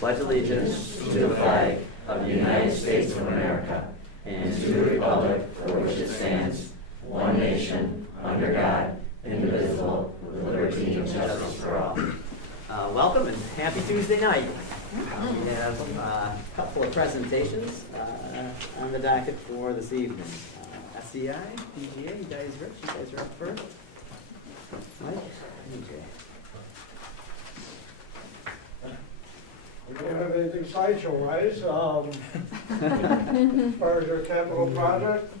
pledge allegiance to the flag of the United States of America and to the republic for which it stands, one nation, under God, indivisible, with liberty and justice for all. Welcome and happy Tuesday night. We have a couple of presentations on the docket for this evening. SCI, PGA, you guys are up first. Mike, PJ. We don't have anything sideshow-wise. As far as our capital project,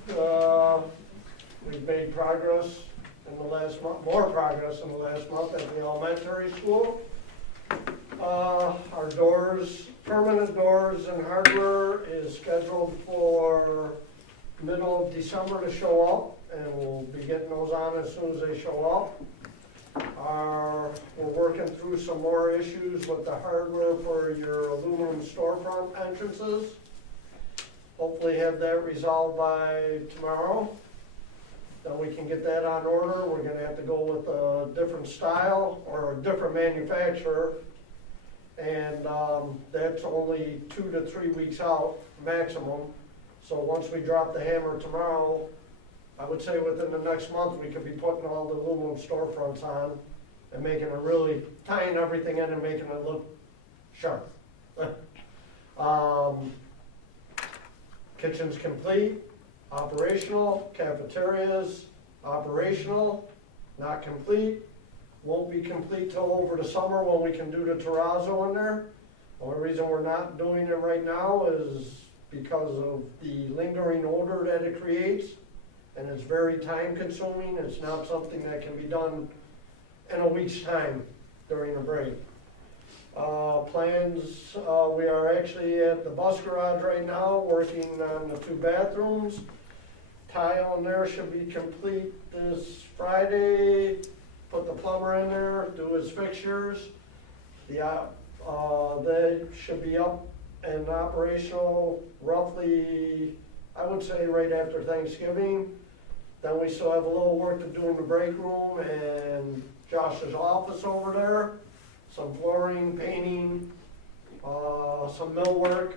we've made progress in the last month, more progress in the last month at the elementary school. Our doors, permanent doors and hardware is scheduled for middle of December to show up, and we'll be getting those on as soon as they show up. We're working through some more issues with the hardware for your aluminum storefront entrances. Hopefully have that resolved by tomorrow. Then we can get that on order. We're gonna have to go with a different style or a different manufacturer. And that's only 2 to 3 weeks out maximum. So once we drop the hammer tomorrow, I would say within the next month, we could be putting all the aluminum storefronts on and making it really, tying everything in and making it look sharp. Kitchen's complete, operational, cafeterias, operational, not complete. Won't be complete till over the summer when we can do the terrazzo in there. The only reason we're not doing it right now is because of the lingering odor that it creates. And it's very time consuming. It's not something that can be done in a week's time during a break. Plans, we are actually at the bus garage right now working on the 2 bathrooms. Tile in there should be complete this Friday. Put the plumber in there, do his fixtures. They should be up and operational roughly, I would say right after Thanksgiving. Then we still have a little work to do in the break room and Josh's office over there. Some flooring, painting, some millwork.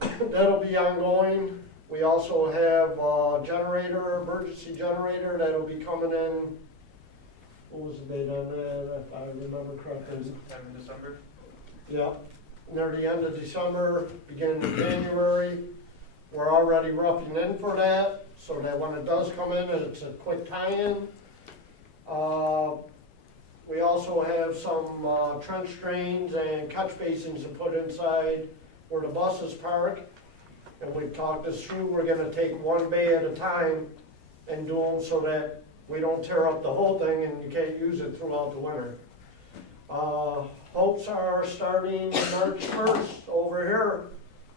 That'll be ongoing. We also have a generator, emergency generator, that'll be coming in. What was the date on that, if I remember correctly? Sometime in December? Yeah, near the end of December, beginning of January. We're already roughing in for that, so that when it does come in, it's a quick tie-in. We also have some trench drains and catch basins to put inside where the buses park. And we've talked this through, we're gonna take one bay at a time and do them so that we don't tear up the whole thing and you can't use it throughout the winter. Hopes are starting March 1st over here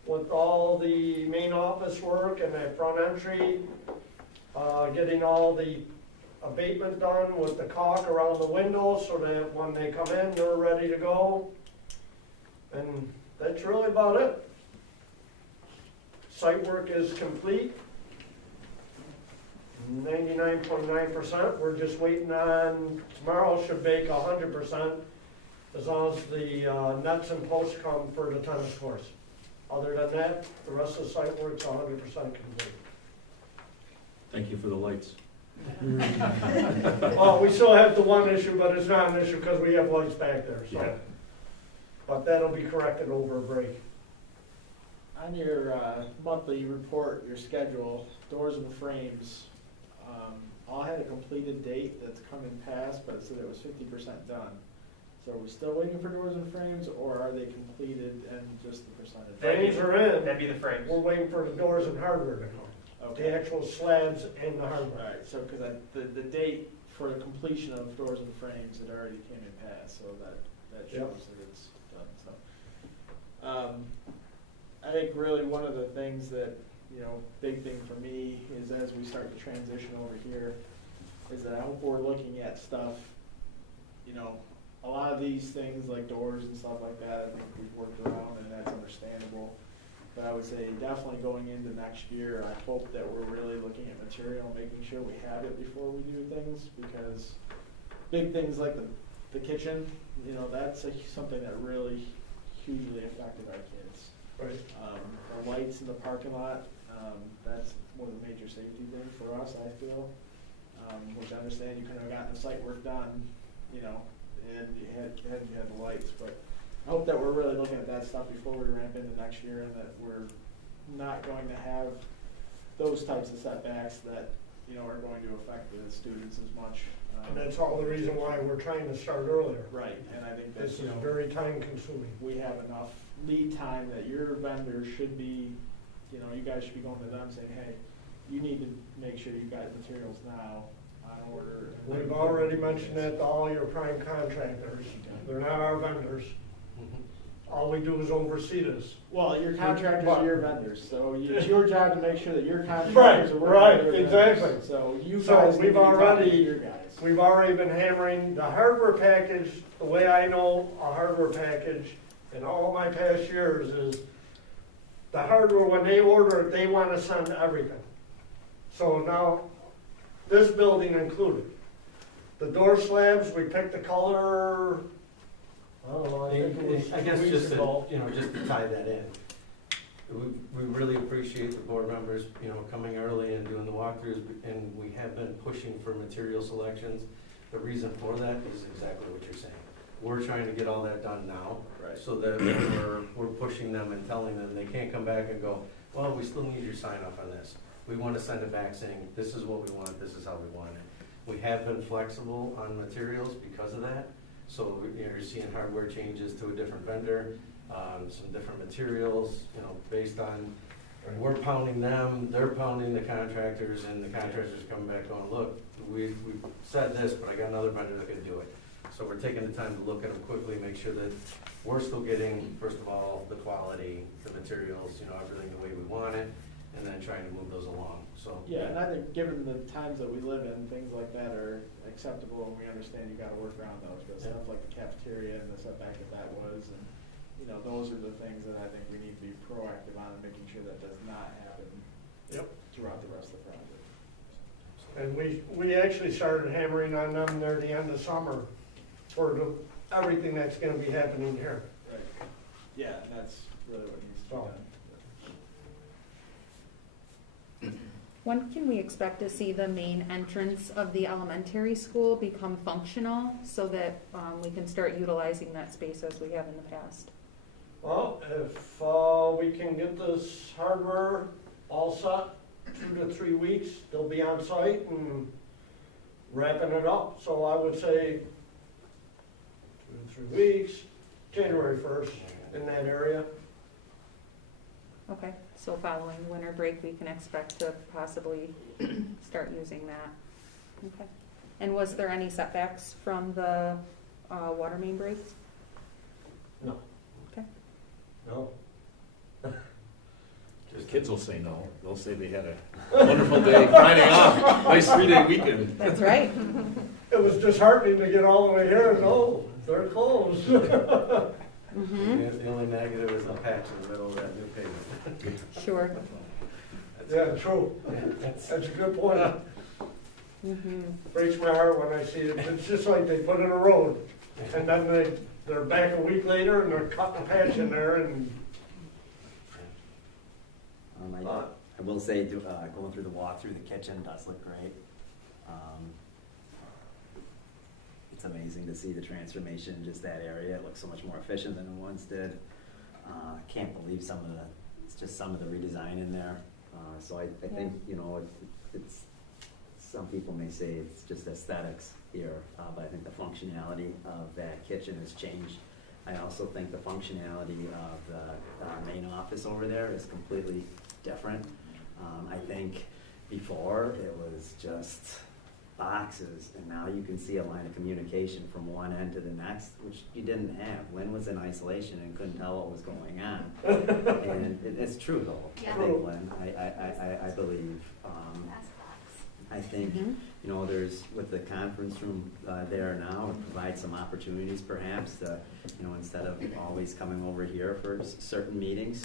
with all the main office work and that front entry, getting all the abatement done with the caulk around the windows so that when they come in, they're ready to go. And that's really about it. Site work is complete, 99.9%. We're just waiting on, tomorrow should bake 100%, as long as the nets and posts come for the tennis course. Other than that, the rest of the site work's 100% complete. Thank you for the lights. Oh, we still have the one issue, but it's not an issue because we have lights back there, so. Yeah. But that'll be corrected over a break. On your monthly report, your schedule, doors and frames, all had a completed date that's come and passed, but it said it was 50% done. So are we still waiting for doors and frames, or are they completed and just the percentage? Frames are in. That'd be the frames. We're waiting for the doors and hardware to come. Okay. The actual slabs and the hardware. All right, so because the date for the completion of doors and frames had already came and passed, so that shows Yep. that it's done. So, I think really one of the things that, big thing for me is as we start to transition over here, is that I hope we're looking at stuff, a lot of these things like doors and stuff like that, I think we've worked around and that's understandable. But I would say definitely going into next year, I hope that we're really looking at material, making sure we have it before we do things, because big things like the the kitchen, you know, that's something that really hugely affected our kids. Right. The lights in the parking lot, that's one of the major safety things for us, I feel. Which I understand you couldn't have gotten the site work done, you know, and you had the lights, but I hope that we're really looking at that stuff before we ramp into next year, and that we're not going to have those types of setbacks that, you know, are going to affect the students as much. And that's all the reason why we're trying to start earlier. Right, and I think This that's, is very time consuming. we have enough lead time that your vendors should be, you know, you guys should be going to them saying, hey, you need to make sure you've got materials now on order. We've already mentioned that to all your prime contractors. They're not our vendors. All we do is oversee this. Well, your contractors are your vendors, so it's your job to make sure that your Right, contractors are working right, with their exactly. vendors. So you So guys need we've to be talking already- to your guys. We've already been hammering the hardware package. The way I know a hardware package in all my past years is the hardware, when they order it, they want to send everything. So now, this building included. The door slabs, we picked the color, I don't know, I think it was I guess 2 weeks just to, ago. just to tie that in, we really appreciate the board members, coming early and doing the walkthroughs, and we have been pushing for material selections. The reason for that is exactly what you're saying. We're trying to get all that done now, Right. so that when we're pushing them and telling them, they can't come back and go, well, we still need your sign off on this. We want to send it back saying, this is what we want, this is how we want it. We have been flexible on materials because of that. So you're seeing hardware changes to a different vendor, some different materials, based on, we're pounding them, they're pounding the contractors, and the contractors coming back going, look, we've said this, but I got another vendor that can do it. So we're taking the time to look at them quickly, make sure that we're still getting, first of all, the quality, the materials, everything the way we want it, and then trying to move those along, so. Yeah, and I think given the times that we live in, things like that are acceptable, and we understand you gotta work around those, but stuff like the cafeteria and the setback that was, and, those are the things that I think we need to be proactive on, and making sure that does not happen throughout the rest of the project. And we actually started hammering on them near the end of summer for everything that's gonna be happening here. Right. Yeah, and that's really what needs to be done. When can we expect to see the main entrance of the elementary school become functional so that we can start utilizing that space as we have in the past? Well, if we can get this hardware all set, 2 to 3 weeks, they'll be on site and wrapping it up. So I would say 2 to 3 weeks, January 1st in that area. Okay, so following winter break, we can expect to possibly start using that. Okay. And was there any setbacks from the water main breaks? No. Okay. No. The kids will say no. They'll say they had a wonderful day, Friday off, nice 3-day weekend. That's right. It was disheartening to get all the way here and oh, they're closed. Mm-hmm. The only negative is the patch in the middle of that new pavement. Sure. Yeah, true. That's a good point. Mm-hmm. Breaks my heart when I see it. It's just like they put in a road and then they're back a week later and they're cutting a patch in there and. I will say, going through the walkthrough, the kitchen does look great. It's amazing to see the transformation in just that area. It looks so much more efficient than it once did. Can't believe some of the redesign in there. So I think, it's, some people may say it's just aesthetics here, but I think the functionality of that kitchen has changed. I also think the functionality of the main office over there is completely different. I think before it was just boxes, and now you can see a line of communication from one end to the next, which you didn't have. Lynn was in isolation and couldn't tell what was going on. And it's true though, I think, Lynn, I believe. I think, there's, with the conference room there now, it provides some opportunities perhaps to, instead of always coming over here for certain meetings,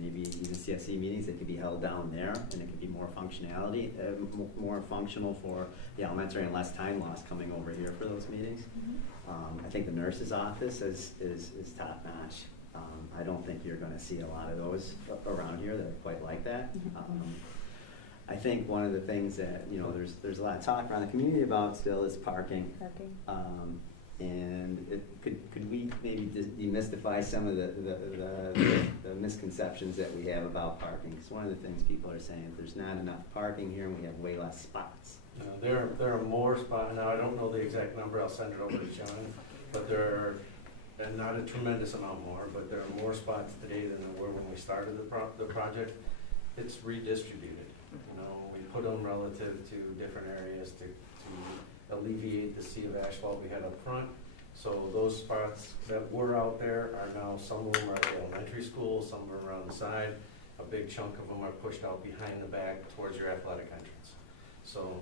maybe even CSE meetings, they could be held down there, and it could be more functionality, more functional for the elementary and less time lost coming over here for those meetings. I think the nurse's office is top notch. I don't think you're gonna see a lot of those around here that are quite like that. I think one of the things that, you know, there's a lot of talk around the community about still is parking. And could we maybe demystify some of the misconceptions that we have about parking? Because one of the things people are saying, if there's not enough parking here and we have way less spots. There are more spots, now I don't know the exact number, I'll send it over to John, but there are, and not a tremendous amount more, but there are more spots today than there were when we started the project. It's redistributed. You know, we put them relative to different areas to alleviate the sea of asphalt we had up front. So those spots that were out there are now, some of them are at the elementary school, some of them are on the side. A big chunk of them are pushed out behind the back towards your athletic entrance. So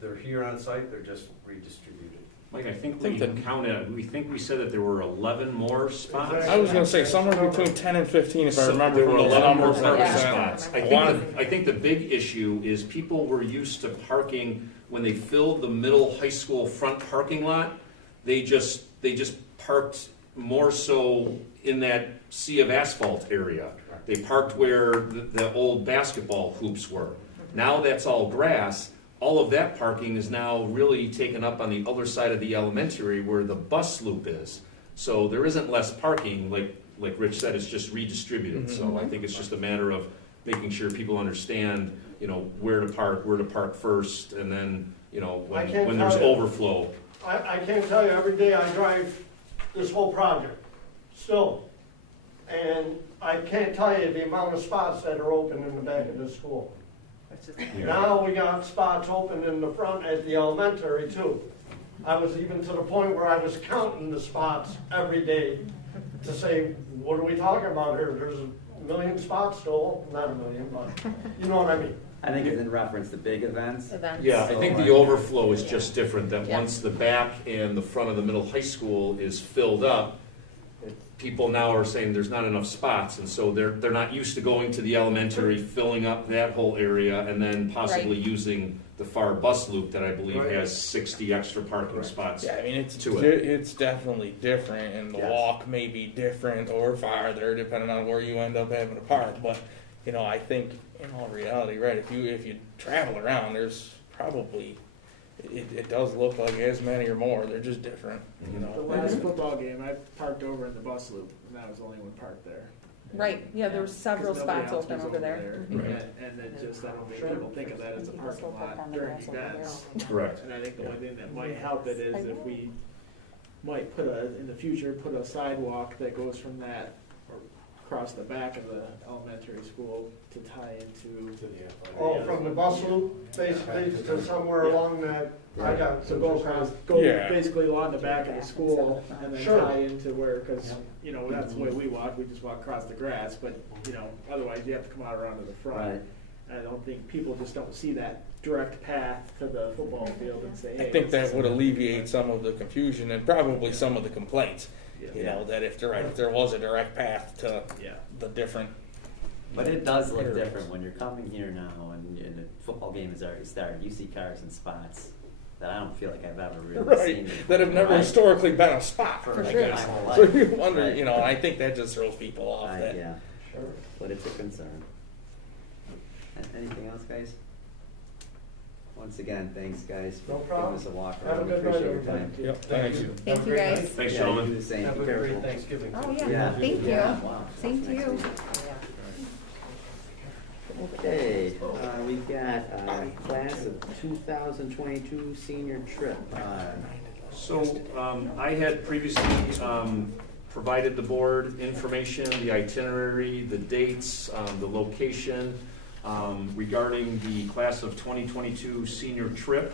they're here on site, they're just redistributed. Mike, I think we counted, we said that there were 11 more spots. I was gonna say somewhere between 10 and 15, if I remember. There were 11 more parking Yeah. spots. I think the big issue is people were used to parking when they filled the middle high school front parking lot. They just parked more so in that sea of asphalt area. They parked where the old basketball hoops were. Now that's all grass. All of that parking is now really taken up on the other side of the elementary where the bus loop is. So there isn't less parking, like Rich said, it's just redistributed. So I think it's just a matter of making sure people understand, you know, where to park first, and then, you know, when there's overflow. I can't tell you, every day I drive this whole project, still. And I can't tell you the amount of spots that are open in the back of the school. Now we got spots open in the front at the elementary too. I was even to the point where I was counting the spots every day to say, what are we talking about here? There's a million spots still, not a million, but you know what I mean. I think it's in reference to big events. Yeah, I think the overflow is just different, that Yeah. once the back and the front of the middle high school is filled up, people now are saying there's not enough spots, and so they're not used to going to the elementary, filling up that whole area, and then possibly using the far bus loop that I believe Right. has 60 extra parking spots. Yeah, I mean, it's To it. it's definitely different, and the Yes. walk may be different or farther depending on where you end up having to park. But you know, I think in all reality, right? If you travel around, there's probably it does look like as many or more. They're just different, you The know. last football game, I parked over in the bus loop, and I was the only one parked there. Right, yeah, there were several 'Cause nobody spots else open was over there. And it just, I don't think people think of that as a parking lot during events. Correct. And I think the only thing that might help it is if we might in the future, put a sidewalk that goes from that or across the back of the elementary school to tie into. Oh, from the bus loop, basically, to somewhere along that, I got. So go across, Yeah. basically along the back of the school and then Sure. tie into where, because, you know, that's the way we walk, we just walk across the grass, but, you know, otherwise you have to come out around to the front. Right. I don't think people just don't see that direct path to the football field and say, hey. I think this that is- would alleviate some of the confusion and probably some of the complaints. Yeah. You know, that if there was a direct path to Yeah. the different. But it does look areas. different when you're coming here now and the football game has already started. You see cars and spots that I don't feel like I've ever really Right, seen. that have never Right. historically been a spot, For I sure. guess. My whole So life. you wonder, Right. you know, I think that just throws people off. That Yeah, Sure. but it's a concern. Anything else, guys? Once again, thanks, guys. No for problem. Giving us a walk Have a around. good night, Appreciate your everybody. time. Yep, thanks. Have Thank a you, great guys. night. Thanks, Yeah, gentlemen. you do the same. Have Be a great careful. Thanksgiving. Oh, too. yeah, thank you. Yeah, wow. Same to you. Okay, we've got class of 2022 senior trip. So I had previously provided the board information, the itinerary, the dates, the location regarding the class of 2022 senior trip.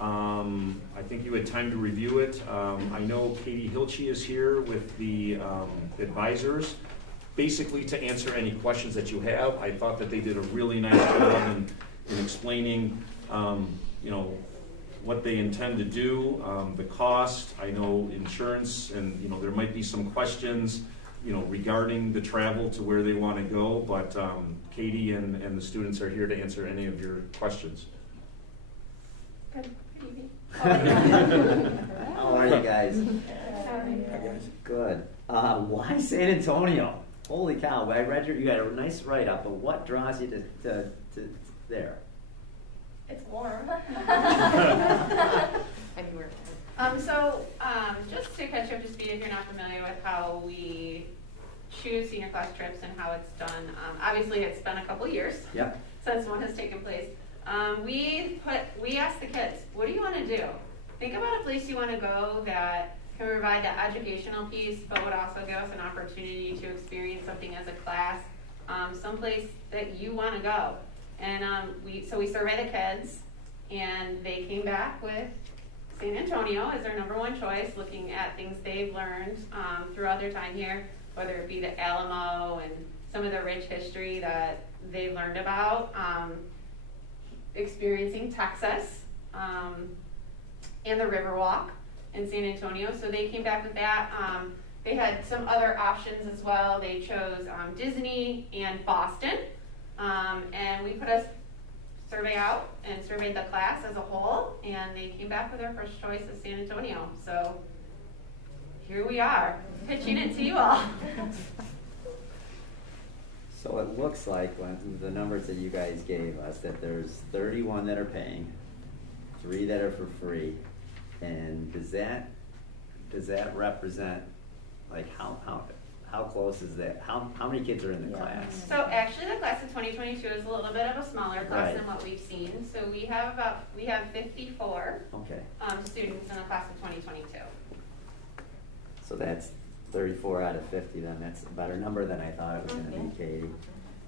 I think you had time to review it. I know Katie Hilchey is here with the advisors, basically to answer any questions that you have. I thought that they did a really nice job in explaining, you know, what they intend to do, the cost. I know insurance, and you know there might be some questions regarding the travel to where they want to go, but Katie and the students are here to answer any of your questions. Good evening. How are you guys? Hi, guys. Good. Why San Antonio? Holy cow! I read you had a nice write-up, but what draws you to there? It's warm. Anywhere. Just to catch you up to speed, if you're not familiar with how we choose senior class trips and how it's done, obviously it's been a couple years Yep. since one has taken place. We asked the kids, what do you want to do? Think about a place you want to go that can provide that educational piece, but would also give us an opportunity to experience something as a class, someplace that you want to go. And we surveyed the kids, and they came back with San Antonio as their number one choice, looking at things they've learned throughout their time here, whether it be the Alamo and some of the rich history that they learned about, experiencing Texas, and the Riverwalk in San Antonio. So they came back with that. They had some other options as well. They chose Disney and Boston, and we put a survey out and surveyed the class as a whole, and they came back with their first choice of San Antonio. So here we are, pitching it to you all. So it looks like the numbers that you guys gave us, that there's 31 that are paying, 3 that are for free, and does that represent, like, how close is that? How many kids are in the class? So actually the class of 2022 is a little bit of a smaller class Right. than what we've seen. So we have 54 Okay, students in the class of 2022. so that's 34 out of 50 then. That's a better number than I thought it was gonna be, Katie.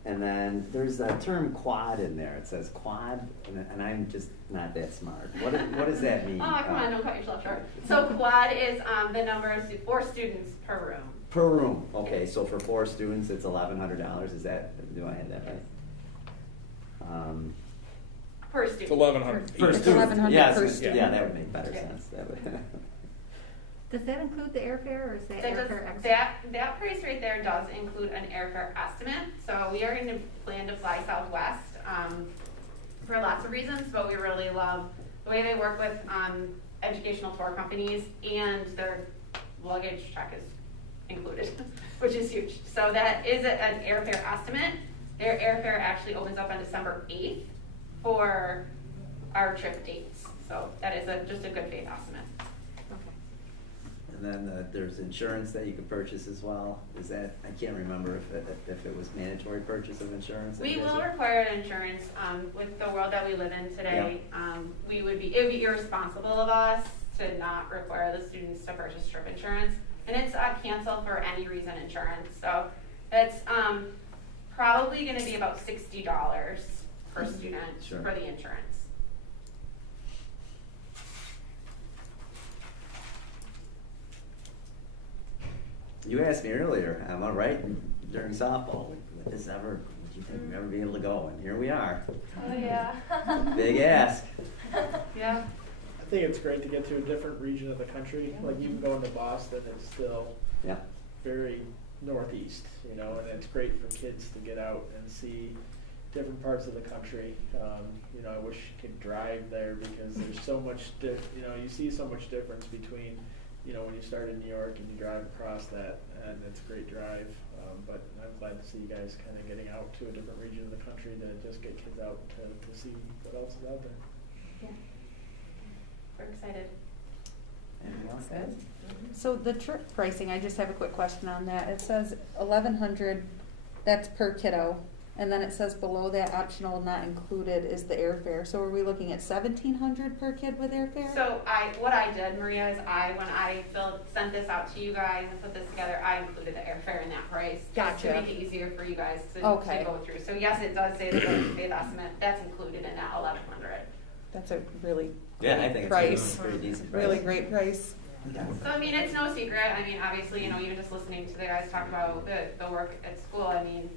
And then there's a term quad in there. It says quad, and I'm just not that smart. What does that mean? Oh, come on, don't cut yourself short. So quad is the number of 4 students per room. Per room, okay, so for 4 students, it's $1,100, is that, do I have that right? Per student. It's 1,100. Per It's student, 1,100 yes, per yeah, student. that would make better Yeah. sense. That would- Does that include the airfare or is that That, airfare does, extra? that price right there does include an airfare estimate. So we are going to plan to fly Southwest for lots of reasons, but we really love the way they work with educational tour companies, and their luggage check is included, which is huge. So that is an airfare estimate. Their airfare actually opens up on December 8th for our trip dates. So that is just a good faith estimate. And then there's insurance that you could purchase as well. Is that, I can't remember if it was mandatory purchase of insurance. We I guess will it- require insurance, with the world that we live in today. It would be irresponsible of us to not require the students to purchase trip insurance. And it's a cancel for any reason insurance. So it's probably gonna be about $60 per student Sure. for the insurance. You asked me earlier, am I right, during softball, would you think we'd ever be able to go? And here we are. Oh, yeah. Big ask. Yeah. I think it's great to get to a different region of the country. Like even going to Boston, it's still Yeah. very northeast, and it's great for kids to get out and see different parts of the country. I wish you could drive there because there's so much, you see so much difference between, when you start in New York and you drive across that, and it's a great drive. But I'm glad to see you guys kind of getting out to a different region of the country to just get kids out to see what else is out there. Yeah. We're excited. Anyone else? So the trip pricing, I just have a quick question on that. It says 1,100, that's per kiddo, and then it says below that optional not included is the airfare. So are we looking at 1,700 per kid with airfare? So what I did, Maria, is when I sent this out to you guys and put this together, I included the airfare in that price. Just to Gotcha. make it easier for you guys to Okay. go through. So yes, it does say the faith estimate, that's included in that 1,100. That's a really Yeah, I think price. it's a pretty decent price. Really great price. So I mean, it's no secret. I mean, obviously, even just listening to the guys talk about the work at school, I mean,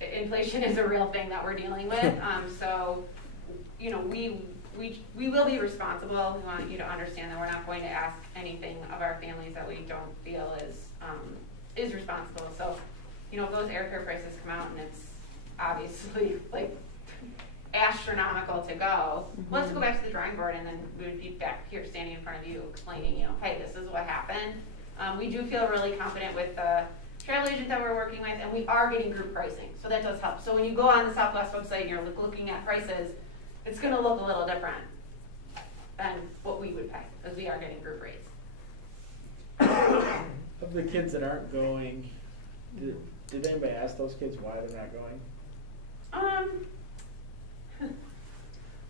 inflation is a real thing that we're dealing with. So, we will be responsible. We want you to understand that we're not going to ask anything of our families that we don't feel is is responsible. So, you know, if those airfare prices come out and it's obviously like astronomical to go, let's go back to the drawing board, and then we would be back here standing in front of you explaining, you know, hey, this is what happened. We do feel really confident with the travel agent that we're working with, and we are getting group pricing, so that does help. So when you go on the Southwest website and you're looking at prices, it's going to look a little different than what we would pay, because we are getting group rates. Of the kids that aren't going, did anybody ask those kids why they're not going? I feel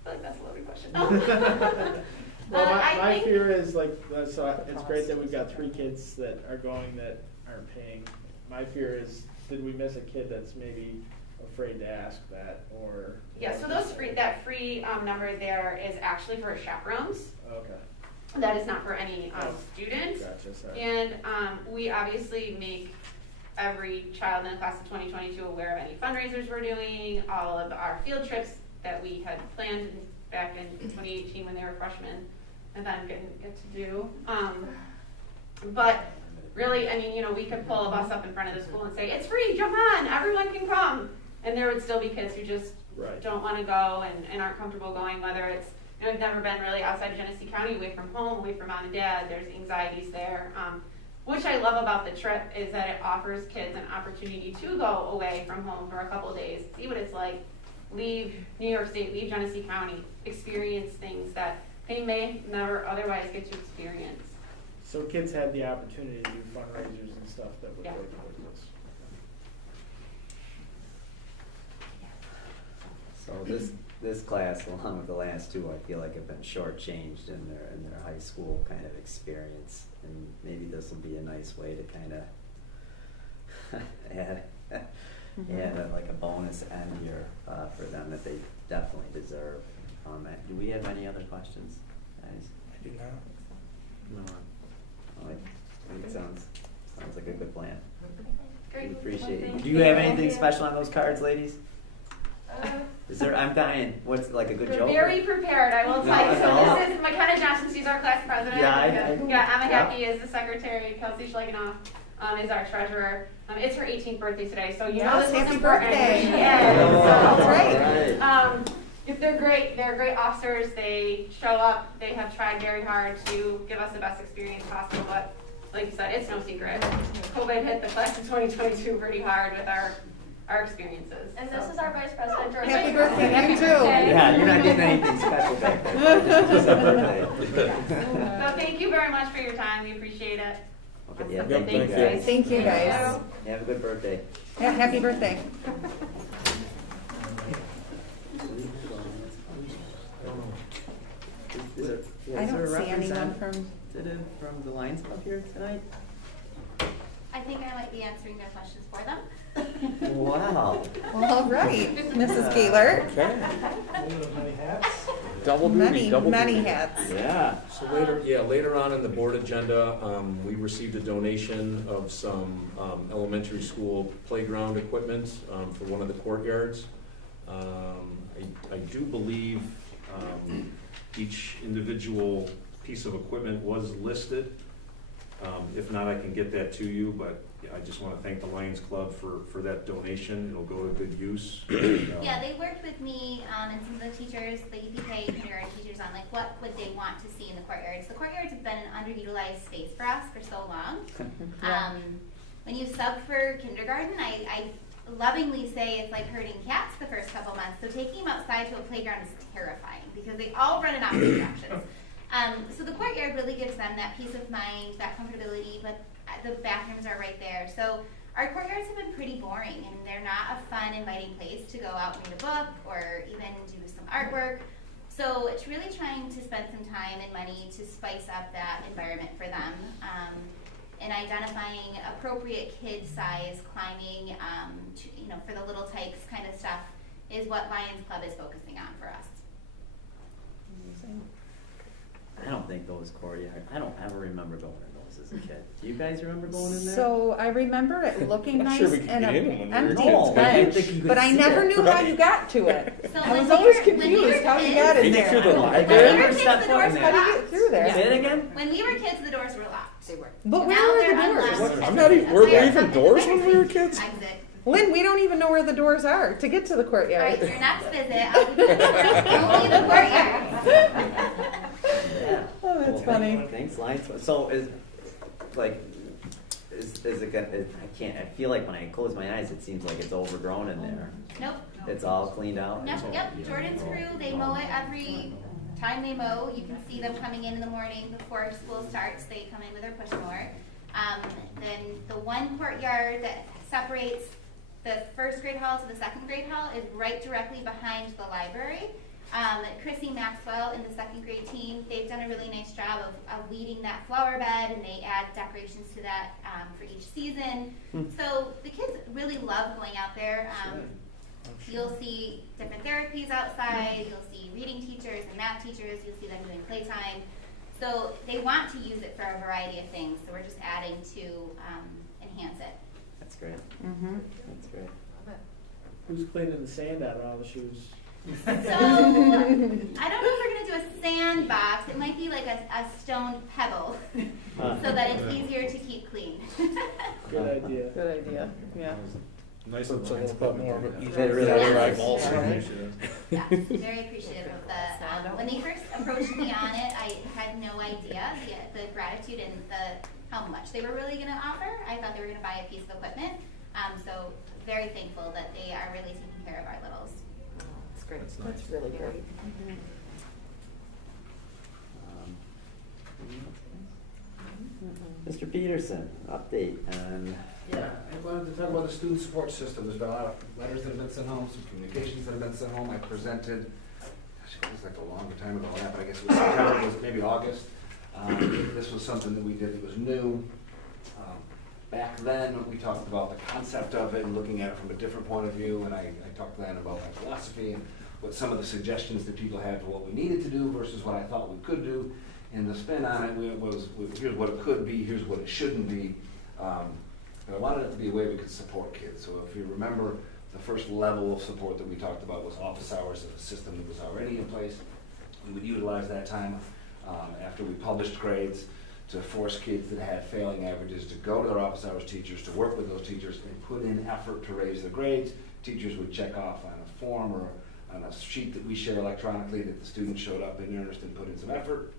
like that's a loaded question. Well, I my think- fear is like, so it's great that we've got 3 kids that are going that aren't paying. My fear is, did we miss a kid that's maybe afraid to ask that, or? Yeah, so that free number there is actually for chaperones. Okay, That is not for any students. gotcha, sorry. And we obviously make every child in the class of 2022 aware of any fundraisers we're doing, all of our field trips that we had planned back in 2018 when they were freshmen, and then didn't get to do. But really, I mean, you know, we could pull a bus up in front of the school and say, it's free, jump on, everyone can come. And there would still be kids who just Right. don't want to go and aren't comfortable going, whether it's, you know, we've never been really outside of Genesee County, away from home, away from mom and dad, there's anxieties there. Which I love about the trip is that it offers kids an opportunity to go away from home for a couple of days, see what it's like, leave New York State, leave Genesee County, experience things that they may never otherwise get to experience. So kids had the opportunity to do fundraisers and stuff that would Yeah. go towards this. So this class, along with the last 2, I feel like have been shortchanged in their high school kind of experience, and maybe this will be a nice way to kind of add like a bonus end here for them that they definitely deserve. Do we have any other questions, guys? I do not. No. I think it sounds like a good plan. Great. We appreciate it. Thank Do you have anything special on those cards, ladies? Uh, Is there? I'm dying. What's like a good We're joke? very prepared, I will tell you. So this is McKenna Johnson, she's our class president. Yeah, I Emma Happy is the secretary, Kelsey Schleigenoff is our treasurer. It's her 18th birthday today, so you know Yes, this is happy important. birthday. She is. That's So, right. if they're great officers, they show up, they have tried very hard to give us the best experience possible, but like you said, it's no secret. COVID hit the class of 2022 pretty hard with our experiences. And this is our vice president, George. Happy birthday to you too. Yeah, you're not getting anything special back there. Just a birthday. So thank you very much for your time, we appreciate it. Okay, yeah, Yep, thank you thank you. guys. Thank you guys. Have a good birthday. Yeah, happy birthday. I don't see anyone from, from the Lions Club here tonight? I think I might be answering their questions for them. Wow. well, all right, Mrs. Gaylor. Okay. Many hats. Double duty, double Many duty. hats. Yeah. So later on in the board agenda, we received a donation of some elementary school playground equipment for one of the courtyards. I do believe each individual piece of equipment was listed. If not, I can get that to you, but yeah, I just want to thank the Lions Club for that donation. It'll go to good use. Yeah, they worked with me and some of the teachers, the EPK kindergarten teachers, on like what would they want to see in the courtyards. The courtyards have been an underutilized space for us for so long. When you sub for kindergarten, I lovingly say it's like herding cats the first couple months. So taking them outside to a playground is terrifying because they all run in opposite directions. So the courtyard really gives them that peace of mind, that comfortability, but the bathrooms are right there. So our courtyards have been pretty boring, and they're not a fun, inviting place to go out and read a book or even do some artwork. So it's really trying to spend some time and money to spice up that environment for them, and identifying appropriate kid size climbing, for the little tykes kind of stuff is what Lions Club is focusing on for us. I don't think those courtyard, I don't ever remember going in those as a kid. Do you guys remember going in there? So I remember it looking I'm nice sure we could and get in an when we were empty kids. No, I didn't tent, think you could but I see never it. knew how you got to it. So I when was we always were- when we confused were how you kids- got in Maybe there. through the When library? we were Never kids, stepped the foot in doors there. were How do you locked. get through there? Say it again? When we were kids, the doors were locked. But where Now were they're the doors? unlocked. I'm not even, were there even doors when we were kids? Exit. Lynn, we don't even know where the doors are to get to the All courtyard. right, your next visit, I'll be only the courtyard. Oh, that's funny. Thanks, Lions. So is it gonna, I can't, I feel like when I close my eyes, it seems like it's overgrown in there. Nope. It's all cleaned out? Nope, yep, Jordan's crew, they mow it every time they mow. You can see them coming in the morning before school starts. They come in with their push mower. Then the one courtyard that separates the first grade hall to the second grade hall is right directly behind the library. Chrissy Maxwell and the second grade team, they've done a really nice job of weeding that flower bed, and they add decorations to that for each season. So the kids really love going out there. You'll see different therapies outside, you'll see reading teachers and math teachers, you'll see them doing playtime. So they want to use it for a variety of things, so we're just adding to enhance it. That's great. That's great. Who's cleaning the sand out of all the shoes? So, I don't know if we're going to do a sandbox. It might be like a stone pebble so that it's easier to keep clean. Good idea. Good idea, yeah. Nice and simple, but more of a easy They really are. eyeballs. Yeah, very appreciative of the, when they first approached me on it, I had no idea the gratitude and how much they were really going to offer. I thought they were going to buy a piece of equipment. So very thankful that they are really taking care of our littles. That's great. That's really great. Mr. Peterson, update on. Yeah, I wanted to talk about the student support system. There's been a lot of letters that have been sent home, some communications that have been sent home. I presented, gosh, it was like a longer time ago, but I guess it was September, it was maybe August. This was something that we did that was new. Back then, we talked about the concept of it and looking at it from a different point of view, and I talked then about my philosophy and what some of the suggestions that people had for what we needed to do versus what I thought we could do. And the spin on it was here's what it could be, here's what it shouldn't be. But I wanted it to be a way we could support kids. So if you remember, the first level of support that we talked about was office hours of a system that was already in place. We would utilize that time after we published grades to force kids that had failing averages to go to their office hours teachers, to work with those teachers and put in effort to raise their grades. Teachers would check off on a form or on a sheet that we share electronically that the students showed up in earnest and put in some effort.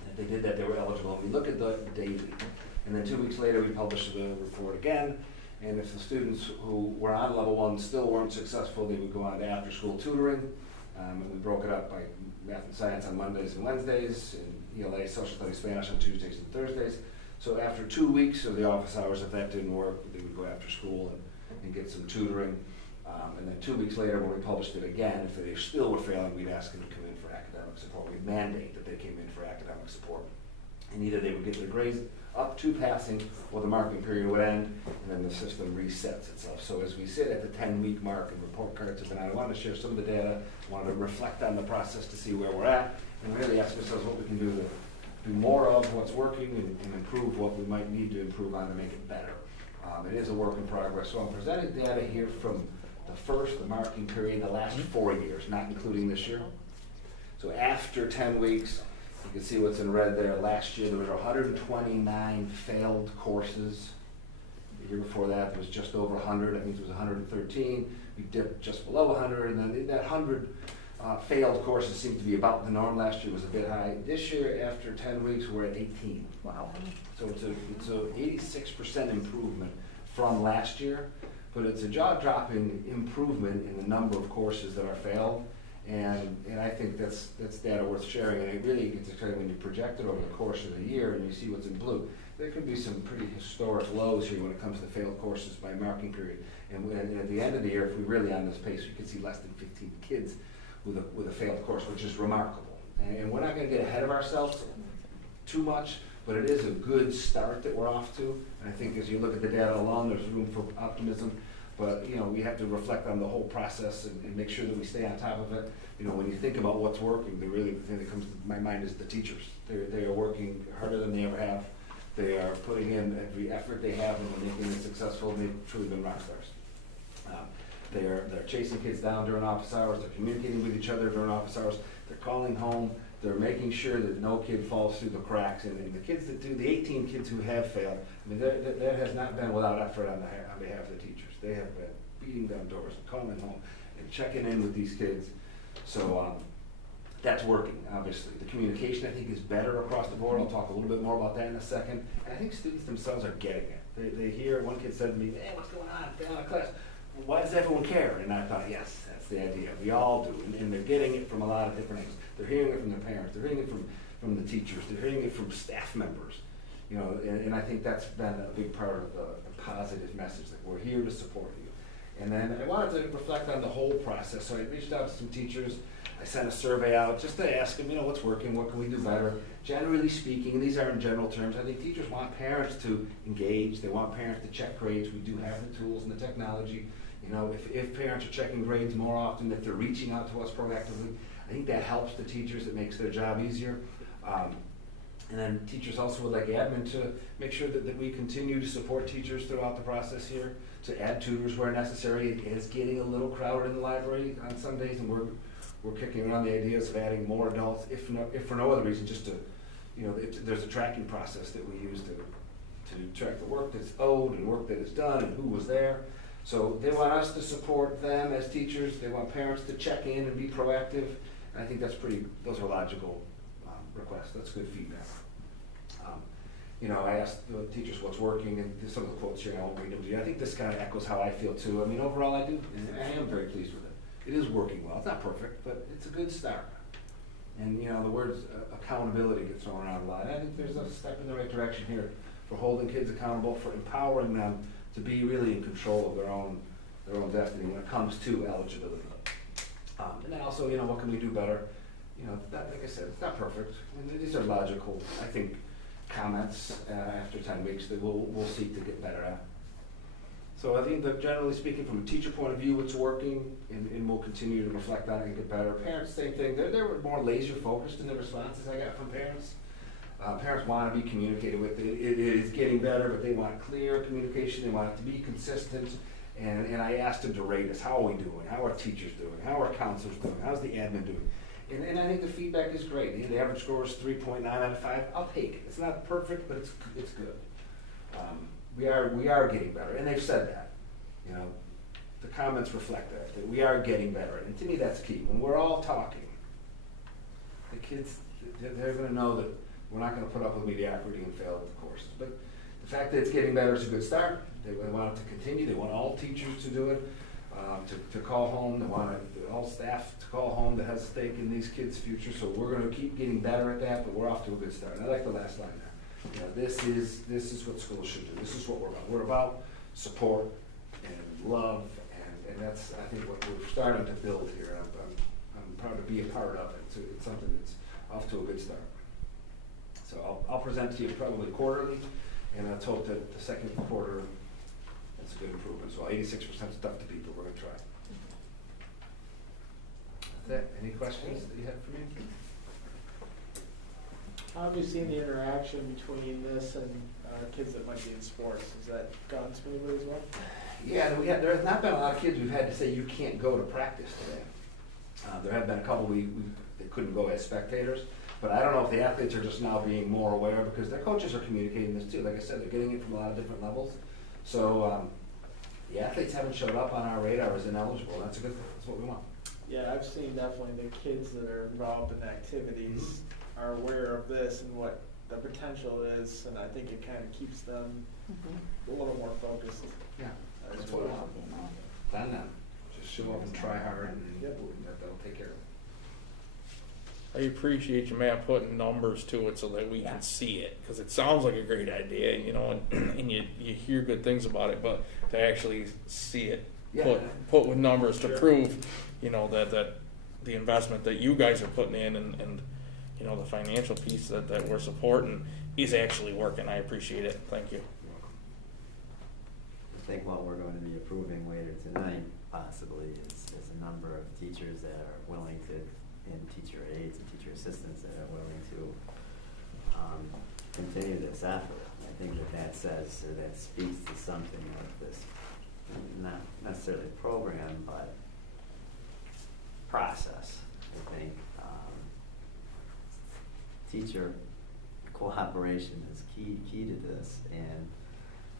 And if they did that, they were eligible. And we look at the daily. And then 2 weeks later, we published the report again. And if the students who were on level 1 still weren't successful, they would go on to after-school tutoring. And we broke it up by math and science on Mondays and Wednesdays, and ELA, social studies, Spanish on Tuesdays and Thursdays. So after 2 weeks of the office hours, if that didn't work, they would go after school and get some tutoring. And then 2 weeks later, when we published it again, if they still were failing, we'd ask them to come in for academic support. We'd mandate that they came in for academic support. And either they would get their grades up to passing, or the marking period would end, and then the system resets itself. So as we sit at the 10-week mark and report cards have been out, I wanted to share some of the data, I wanted to reflect on the process to see where we're at, and really ask ourselves what we can do to do more of what's working and improve what we might need to improve on to make it better. It is a work in progress. So I'm presenting data here from the marking period, the last 4 years, not including this year. So after 10 weeks, you can see what's in red there. Last year there were 129 failed courses. The year before that there was just over 100. I think it was 113. We dipped just below 100, and then that 100 failed courses seemed to be about the norm. Last year was a bit high. This year, after 10 weeks, we're at 18. Wow. So it's a 86% improvement from last year, but it's a jaw-dropping improvement in the number of courses that are failed. And I think that's data worth sharing, and it really gets exciting when you project it over the course of the year and you see what's in blue. There could be some pretty historic lows here when it comes to failed courses by marking period. And at the end of the year, if we're really on this pace, we could see less than 15 kids with a failed course, which is remarkable. And we're not going to get ahead of ourselves too much, but it is a good start that we're off to. And I think as you look at the data alone, there's room for optimism. But we have to reflect on the whole process and make sure that we stay on top of it. When you think about what's working, the thing that comes to my mind is the teachers. They are working harder than they ever have. They are putting in every effort they have into making it successful, and they've truly been rock stars. They're chasing kids down during office hours. They're communicating with each other during office hours. They're calling home. They're making sure that no kid falls through the cracks, and the kids that do, the 18 kids who have failed, I mean, that has not been without effort on behalf of the teachers. They have been beating down doors and coming home and checking in with these kids. So that's working, obviously. The communication, I think, is better across the board. I'll talk a little bit more about that in a second. And I think students themselves are getting it. They hear, one kid said to me, hey, what's going on? Failing a class. Why does everyone care? And I thought, yes, that's the idea. We all do. And they're getting it from a lot of different angles. They're hearing it from their parents. They're hearing it from the teachers. They're hearing it from staff members. You know, and I think that's been a big part of the positive message, that we're here to support you. And then I wanted to reflect on the whole process. So I reached out to some teachers. I sent a survey out just to ask them, you know, what's working, what can we do better? Generally speaking, and these are in general terms, I think teachers want parents to engage. They want parents to check grades. We do have the tools and the technology. You know, if parents are checking grades more often, if they're reaching out to us proactively, I think that helps the teachers. It makes their job easier. And then teachers also would like admin to make sure that we continue to support teachers throughout the process here, to add tutors where necessary. It is getting a little crowded in the library on some days, and we're kicking around the ideas of adding more adults, if for no other reason, just to, you know, there's a tracking process that we use to track the work that's owed and work that is done and who was there. So they want us to support them as teachers. They want parents to check in and be proactive. And I think those are logical requests. That's good feedback. You know, I asked the teachers what's working, and some of the quotes here, I won't read them to you. I think this kind of echoes how I feel too. I mean, overall I do, and I am very pleased with it. It is working well. It's not perfect, but it's a good start. And you know, the words accountability get thrown around a lot. I think there's a step in the right direction here for holding kids accountable, for empowering them to be really in control of their own destiny when it comes to eligibility. And then also, you know, what can we do better? You know, like I said, it's not perfect. And these are logical, I think, comments after 10 weeks that we'll seek to get better at. So I think that generally speaking, from a teacher point of view, it's working, and we'll continue to reflect on it and get better. Parents, same thing. They're more laser focused in the responses I got from parents. Parents want to be communicated with. It is getting better, but they want clear communication. They want it to be consistent. And I asked them to rate us. How are we doing? How are teachers doing? How are counselors doing? How's the admin doing? And I think the feedback is great. The average score is 3.9 out of 5. I'll take it. It's not perfect, but it's good. We are getting better, and they've said that. You know, the comments reflect that we are getting better, and to me that's key. When we're all talking, the kids, they're going to know that we're not going to put up with mediocrity and fail the courses. But the fact that it's getting better is a good start. They want it to continue. They want all teachers to do it. To call home, they want all staff to call home that has a stake in these kids' future. So we're going to keep getting better at that, but we're off to a good start. And I like the last line there. You know, this is what schools should do. This is what we're about. We're about support and love, and that's, I think, what we're starting to build here. I'm proud to be a part of it. So it's something that's off to a good start. So I'll present to you probably quarterly, and let's hope that the second quarter, that's a good improvement. So 86% stuff to people, we're going to try. That's it. Any questions that you have for me? How have you seen the interaction between this and kids that might be in sports? Has that gone smoothly as well? Yeah, there has not been a lot of kids we've had to say you can't go to practice today. There have been a couple that couldn't go as spectators, but I don't know if the athletes are just now being more aware because their coaches are communicating this too. Like I said, they're getting it from a lot of different levels. So the athletes haven't showed up on our radar as ineligible. That's a good thing. That's what we want. Yeah, I've seen definitely the kids that are involved in activities are aware of this and what the potential is, and I think it kind of keeps them a little more focused. Yeah, as that's well. what we want. Done that. Just show up and try hard, and that'll take care of it. I appreciate you, Matt, putting numbers to it so that we can see it, because it sounds like a great idea, you know, and you hear good things about it, but to actually see it put with numbers to prove, you know, that the investment that you guys are putting in and you know, the financial piece that we're supporting is actually working. I appreciate it. Thank you. I think what we're going to be approving later tonight possibly is a number of teachers that are willing to, and teacher aides and teacher assistants that are willing to continue this effort. I think that says, or that speaks to something of this, not necessarily program, but process. I think teacher cooperation is key to this, and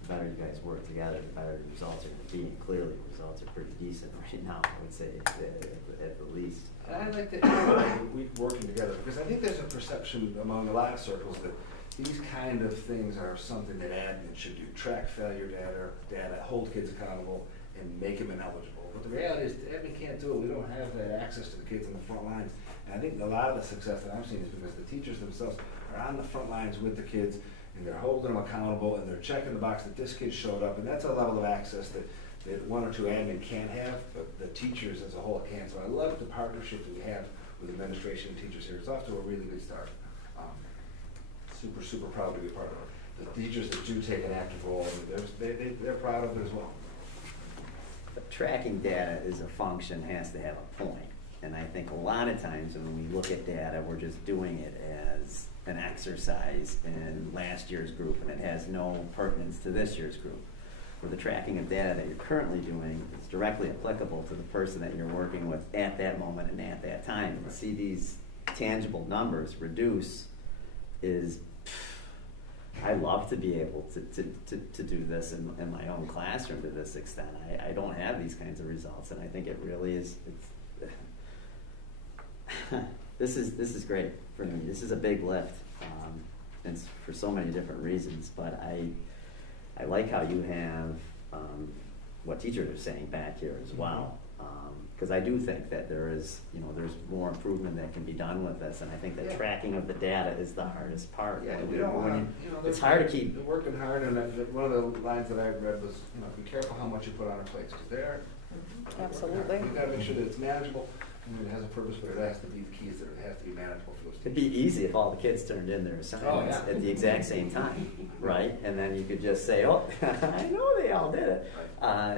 the better you guys work together, the better the results are gonna be, and clearly the results are pretty decent right now, I would say, at the least. And I'd like to emphasize we working together, because I think there's a perception among a lot of circles that these kind of things are something that admin should do, track failure data, hold kids accountable, and make them ineligible. But the reality is, admin can't do it. We don't have that access to the kids on the front lines. And I think a lot of the success that I'm seeing is because the teachers themselves are on the front lines with the kids, and they're holding them accountable, and they're checking the box that this kid showed up, and that's a level of access that one or two admin can't have, but the teachers as a whole can. So I love the partnership that we have with administration and teachers here. It's off to a really good start. Super proud to be a part of it. The teachers that do take an active role, they're proud of it as well. But tracking data is a function, has to have a point. And I think a lot of times when we look at data, we're just doing it as an exercise in last year's group, and it has no pertinence to this year's group. Where the tracking of data that you're currently doing is directly applicable to the person that you're working with at that moment and at that time. And to see these tangible numbers reduce is, I love to be able to do this in my own classroom to this extent. I don't have these kinds of results, and I think it really is, this is great for me. This is a big lift, and it's for so many different reasons, but I like how you have what teachers are saying back here as well, because I do think that there's more improvement that can be done with this, and I think the tracking of the data is the hardest part. Yeah, we don't want to, it's hard to keep. They're working hard, and one of the lines that I read was, be careful how much you put on our plates, because they're. Absolutely. You've got to make sure that it's manageable, and it has a purpose, but it has to be, the key is that it has to be manageable for those It'd teachers. be easy if all the kids turned in their assignments at the exact same time, right? And then you could just say, oh, I know they all did it.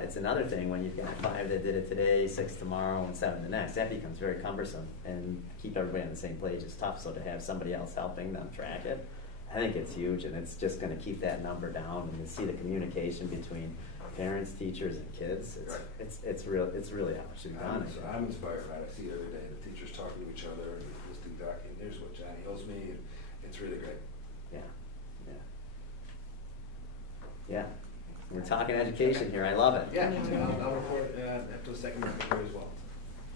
It's another thing when you've got 5 that did it today, 6 tomorrow, and 7 the next. That becomes very cumbersome, and keep everybody on the same page is tough. So to have somebody else helping them track it, I think it's huge, and it's just going to keep that number down. And you see the communication between parents, teachers, and kids. It's really how it should be done. I'm inspired by it. I see it every day. The teachers talking to each other and listening back, and here's what Johnny owes me. And it's really great. Yeah. We're talking education here. I love it. Yeah, I'll report after the second report as well.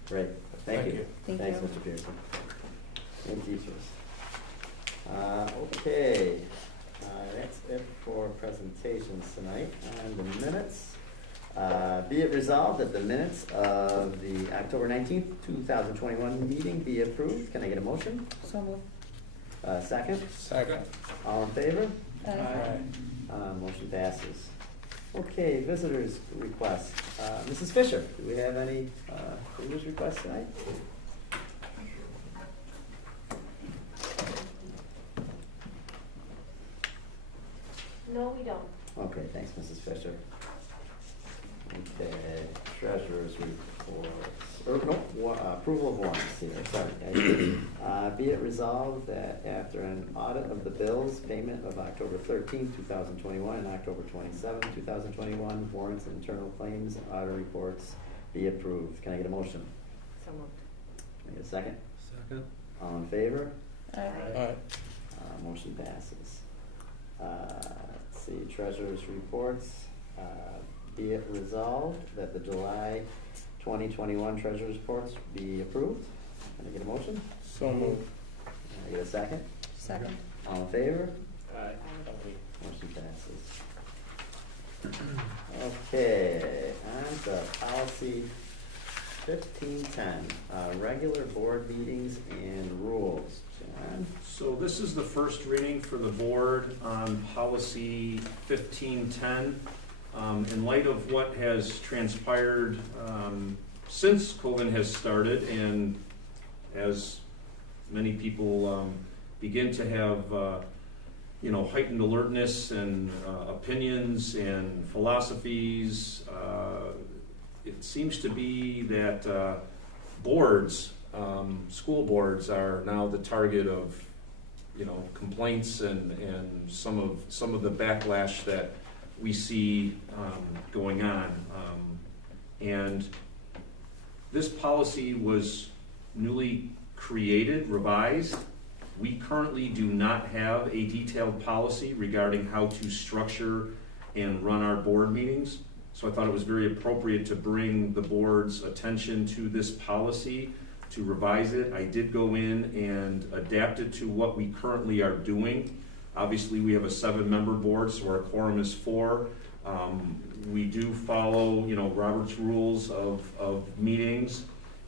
Great. Thank you. Thanks, Mr. Pearson. And teachers. Okay. That's it for presentations tonight. On the minutes, be it resolved that the minutes of the October 19th, 2021 meeting be approved. Can I get a motion? So moved. Second? Second. All in favor? Aye. Motion passes. Okay, visitors requests. Mrs. Fisher, do we have any visitors requests tonight? No, we don't. Okay, thanks, Mrs. Fisher. Okay, treasurer's reports, approval of warrants here, sorry. Be it resolved that after an audit of the bills, payment of October 13th, 2021 and October 27th, 2021, warrants and internal claims and audit reports be approved. Can I get a motion? So moved. Can I get a second? Second. All in favor? Aye. Motion passes. Let's see, treasurer's reports. Be it resolved that the July 2021 treasurer's reports be approved. Can I get a motion? So moved. Can I get a second? Second. All in favor? Aye. Motion passes. Okay, on to policy 1510, regular board meetings and rules. John? So this is the first reading for the board on policy 1510. In light of what has transpired since COVID has started, and as many people begin to have heightened alertness and opinions and philosophies, it seems to be that boards, school boards, are now the target of complaints and some of the backlash that we see going on. And this policy was newly created, revised, We currently do not have a detailed policy regarding how to structure and run our board meetings. So I thought it was very appropriate to bring the board's attention to this policy, to revise it. I did go in and adapt it to what we currently are doing. Obviously, we have a 7-member board, so our quorum is 4. We do follow, Robert's rules of meetings,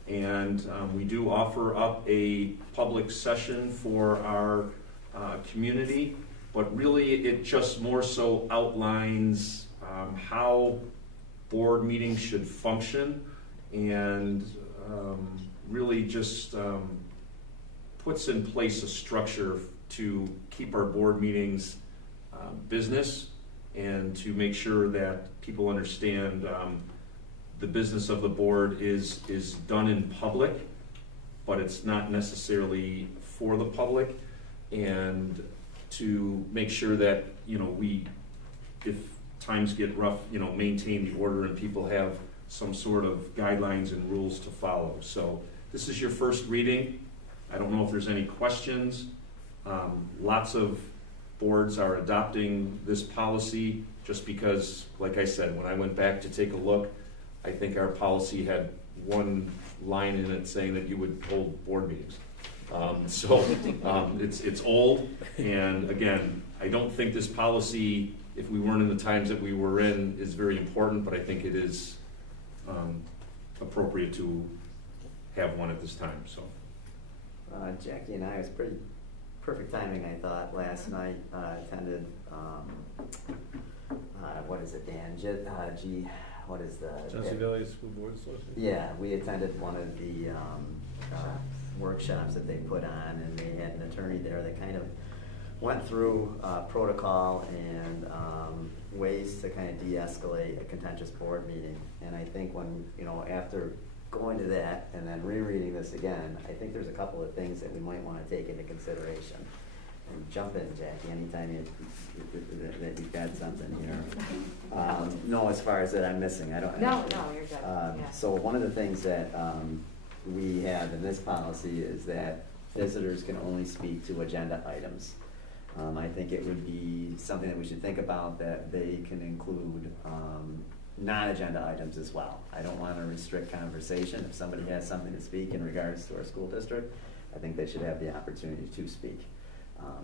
and we do offer up a public session for our community, but really it just more so outlines how board meetings should function, and really just puts in place a structure to keep our board meetings business, and to make sure that people understand the business of the board is done in public, but it's not necessarily for the public, and to make sure that, we, if times get rough, maintain the order and people have some sort of guidelines and rules to follow. So this is your first reading. I don't know if there's any questions. Lots of boards are adopting this policy just because, like I said, when I went back to take a look, I think our policy had one line in it saying that you would hold board meetings. It's old, and again, I don't think this policy, if we weren't in the times that we were in, is very important, but I think it is appropriate to have one at this time. So, Jackie and I, it was pretty perfect timing, I thought, last night. Attended, what is it, Dan? What is the? Johnson Valley School Board Association? Yeah, we attended one of the workshops that they put on, and they had an attorney there that kind of went through protocol and ways to kind of de-escalate a contentious board meeting. And I think when, after going to that and then rereading this again, I think there's a couple of things that we might want to take into consideration. And jump in, Jackie, anytime that you've got something here. No, as far as that I'm missing, I don't. No, you're good. Yeah. So one of the things that we have in this policy is that visitors can only speak to agenda items. I think it would be something that we should think about, that they can include non-agenda items as well. I don't want to restrict conversation. If somebody has something to speak in regards to our school district, I think they should have the opportunity to speak.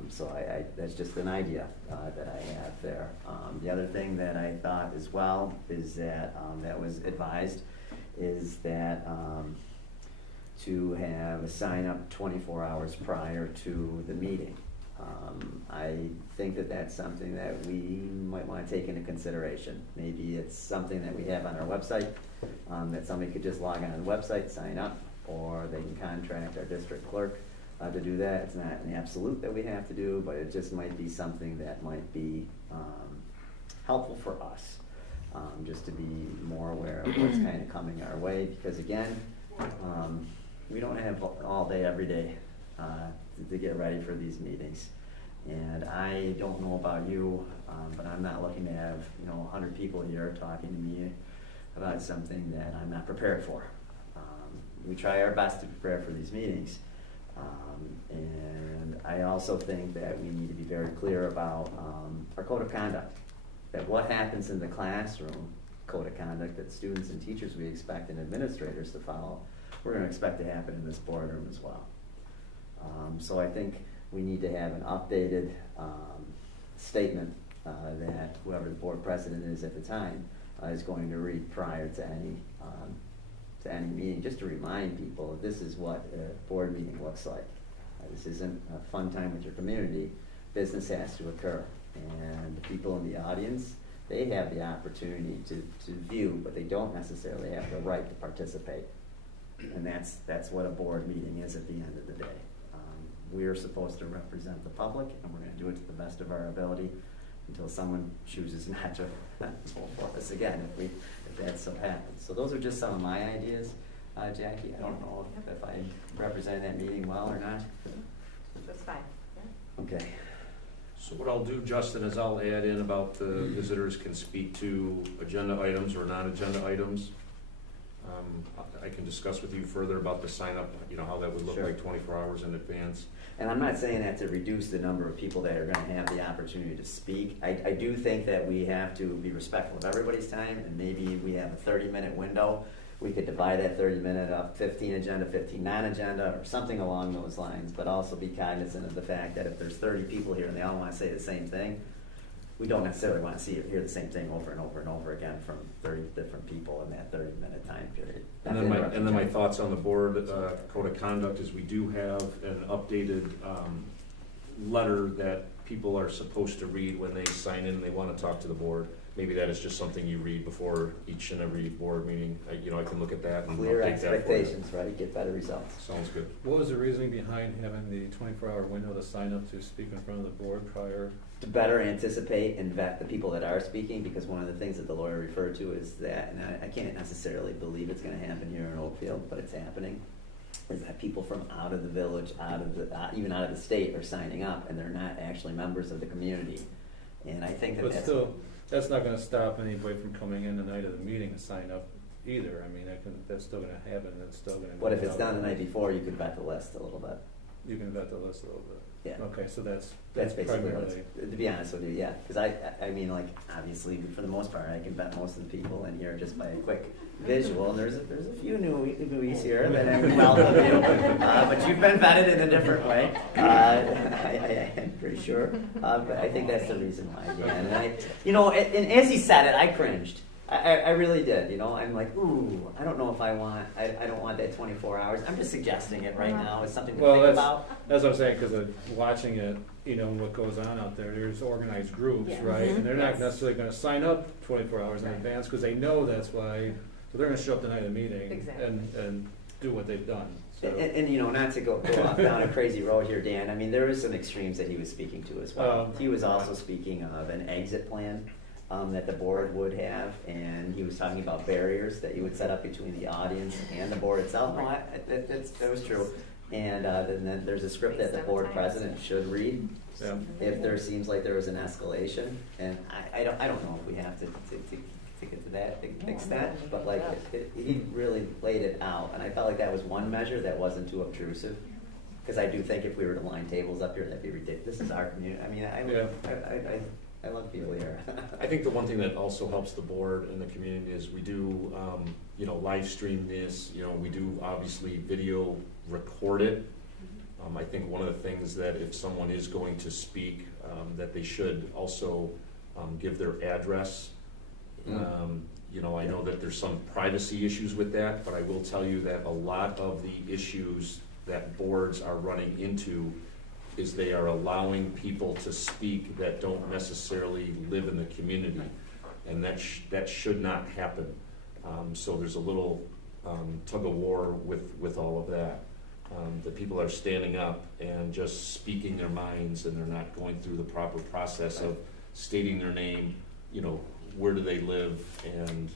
So that's just an idea that I have there. The other thing that I thought as well is that that was advised is that to have a sign up 24 hours prior to the meeting. I think that that's something that we might want to take into consideration. Maybe it's something that we have on our website, that somebody could just log on to the website, sign up, or they can contract our district clerk to do that. It's not an absolute that we have to do, but it just might be something that might be helpful for us, just to be more aware of what's kind of coming our way, because again, we don't have all day, every day to get ready for these meetings. And I don't know about you, but I'm not looking to have 100 people here talking to me about something that I'm not prepared for. We try our best to prepare for these meetings. And I also think that we need to be very clear about our code of conduct. That what happens in the classroom, code of conduct that students and teachers we expect and administrators to follow, we're going to expect to happen in this boardroom as well. So I think we need to have an updated statement that whoever the board president is at the time is going to read prior to any meeting, just to remind people this is what a board meeting looks like. This isn't a fun time with your community. Business has to occur, and the people in the audience, they have the opportunity to view, but they don't necessarily have the right to participate. And that's what a board meeting is at the end of the day. We're supposed to represent the public, and we're going to do it to the best of our ability until someone chooses not to vote for us again, if that so happens. So those are just some of my ideas, Jackie. I don't know if I represented that meeting well or not. That's fine. Yeah. Okay. So what I'll do, Justin, is I'll add in about the visitors can speak to agenda items or non-agenda items. I can discuss with you further about the sign up, how that would look Sure. like 24 hours in advance. And I'm not saying that to reduce the number of people that are gonna have the opportunity to speak. I do think that we have to be respectful of everybody's time, and maybe we have a 30-minute window. We could divide that 30-minute up, 15 agenda, 15 non-agenda, or something along those lines, but also be cognizant of the fact that if there's 30 people here and they all wanna say the same thing, we don't necessarily wanna hear the same thing over and over and over again from 30 different people in that 30-minute time period. And then my thoughts on the board code of conduct is we do have an updated letter that people are supposed to read when they sign in and they want to talk to the board. Maybe that is just something you read before each and every board meeting. I can look at that and Clear update that for you. expectations, right, get better results. Sounds good. What was the reasoning behind having the 24-hour window to sign up to speak in front of the board prior? To better anticipate and vet the people that are speaking, because one of the things that the lawyer referred to is that, and I can't necessarily believe it's gonna happen here in Oakfield, but it's happening, is that people from out of the village, even out of the state are signing up, and they're not actually members of the community. And I think that But that's. still, that's not gonna stop anybody from coming in the night of the meeting to sign up either. I mean, that's still gonna happen, it's still gonna. What if it's done the night before, you could vet the list a little bit. You can vet the list a little bit. Yeah. Okay, so that's Basically what primarily. it's, to be honest with you, yeah, because I mean, like, obviously, for the most part, I can vet most of the people in here just by a quick visual, and there's a few newies here that I welcome you, but you've been vetted in a different way, I'm pretty sure, but I think that's the reason why, Dan, and as he said it, I cringed. I really did, I'm like, ooh, I don't know if I don't want that 24 hours. I'm just suggesting it right now as something to think about. That's what I'm saying, because watching it, what goes on out there, there's organized groups, right? And they're not necessarily gonna sign up 24 hours in advance, because they know that's why, so they're gonna show up the night of the meeting Exactly. and do what they've done. So. And not to go off down a crazy road here, Dan, I mean, there is some extremes that he was speaking to as well. He was also speaking of an exit plan that the board would have, and he was talking about barriers that you would set up between the audience and the board itself. No, that was true. And then there's a script that the board president should read if there seems like there was an escalation. And I don't know if we have to get to that extent, but like he really laid it out, and I felt like that was one measure that wasn't too obtrusive. Because I do think if we were to line tables up here, that'd be ridiculous. This is our community. I mean, I love people here. I think the one thing that also helps the board and the community is we do, live stream this, we do obviously video record it. I think one of the things that if someone is going to speak, that they should also give their address. I know that there's some privacy issues with that, but I will tell you that a lot of the issues that boards are running into is they are allowing people to speak that don't necessarily live in the community, and that should not happen. So there's a little tug of war with all of that. The people are standing up and just speaking their minds, and they're not going through the proper process of stating their name, where do they live, and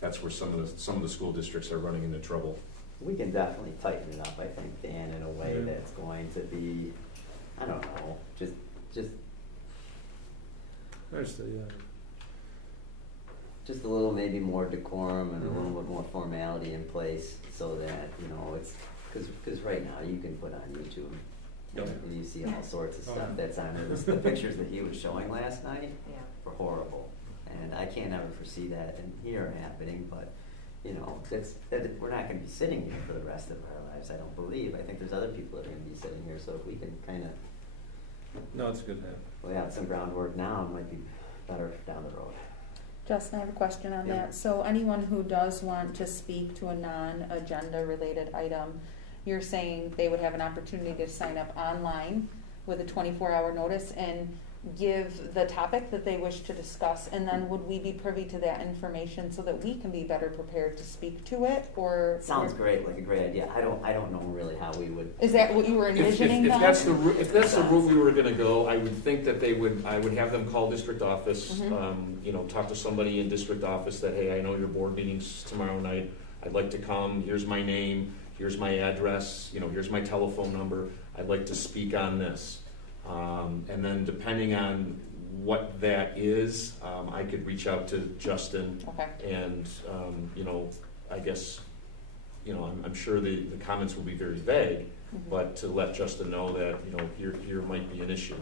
that's where some of the school districts are running into trouble. We can definitely tighten it up, I think, Dan, in a way that's going to be, I don't know, just. Understood, yeah. Just a little maybe more decorum and a little bit more formality in place, so that it's because right now you can put on YouTube. And you see all sorts of stuff that's on there. The pictures that he was showing last night were horrible, and I can't ever foresee that in here happening, but. We're not going to be sitting here for the rest of our lives, I don't believe. I think there's other people that are going to be sitting here, so if we can kind of No, it's good to have. lay out some groundwork now, it might be better down the road. Justin, I have a question on Yeah. that. So anyone who does want to speak to a non-agenda related item, you're saying they would have an opportunity to sign up online with a 24-hour notice and give the topic that they wish to discuss, and then would we be privy to that information so that we can be better prepared to speak to it, or? Sounds great, like a great idea. I don't know really how we would. Is that what you were envisioning? If that's the route we were going to go, I would think that I would have them call district office, talk to somebody in district office that, hey, I know your board meeting's tomorrow night. I'd like to come. Here's my name. Here's my address. Here's my telephone number. I'd like to speak on this. And then depending on what that is, I could reach out to Justin Okay. and, I guess, you know, I'm sure the comments will be very vague, but to let Justin know that, you know, here might be an issue.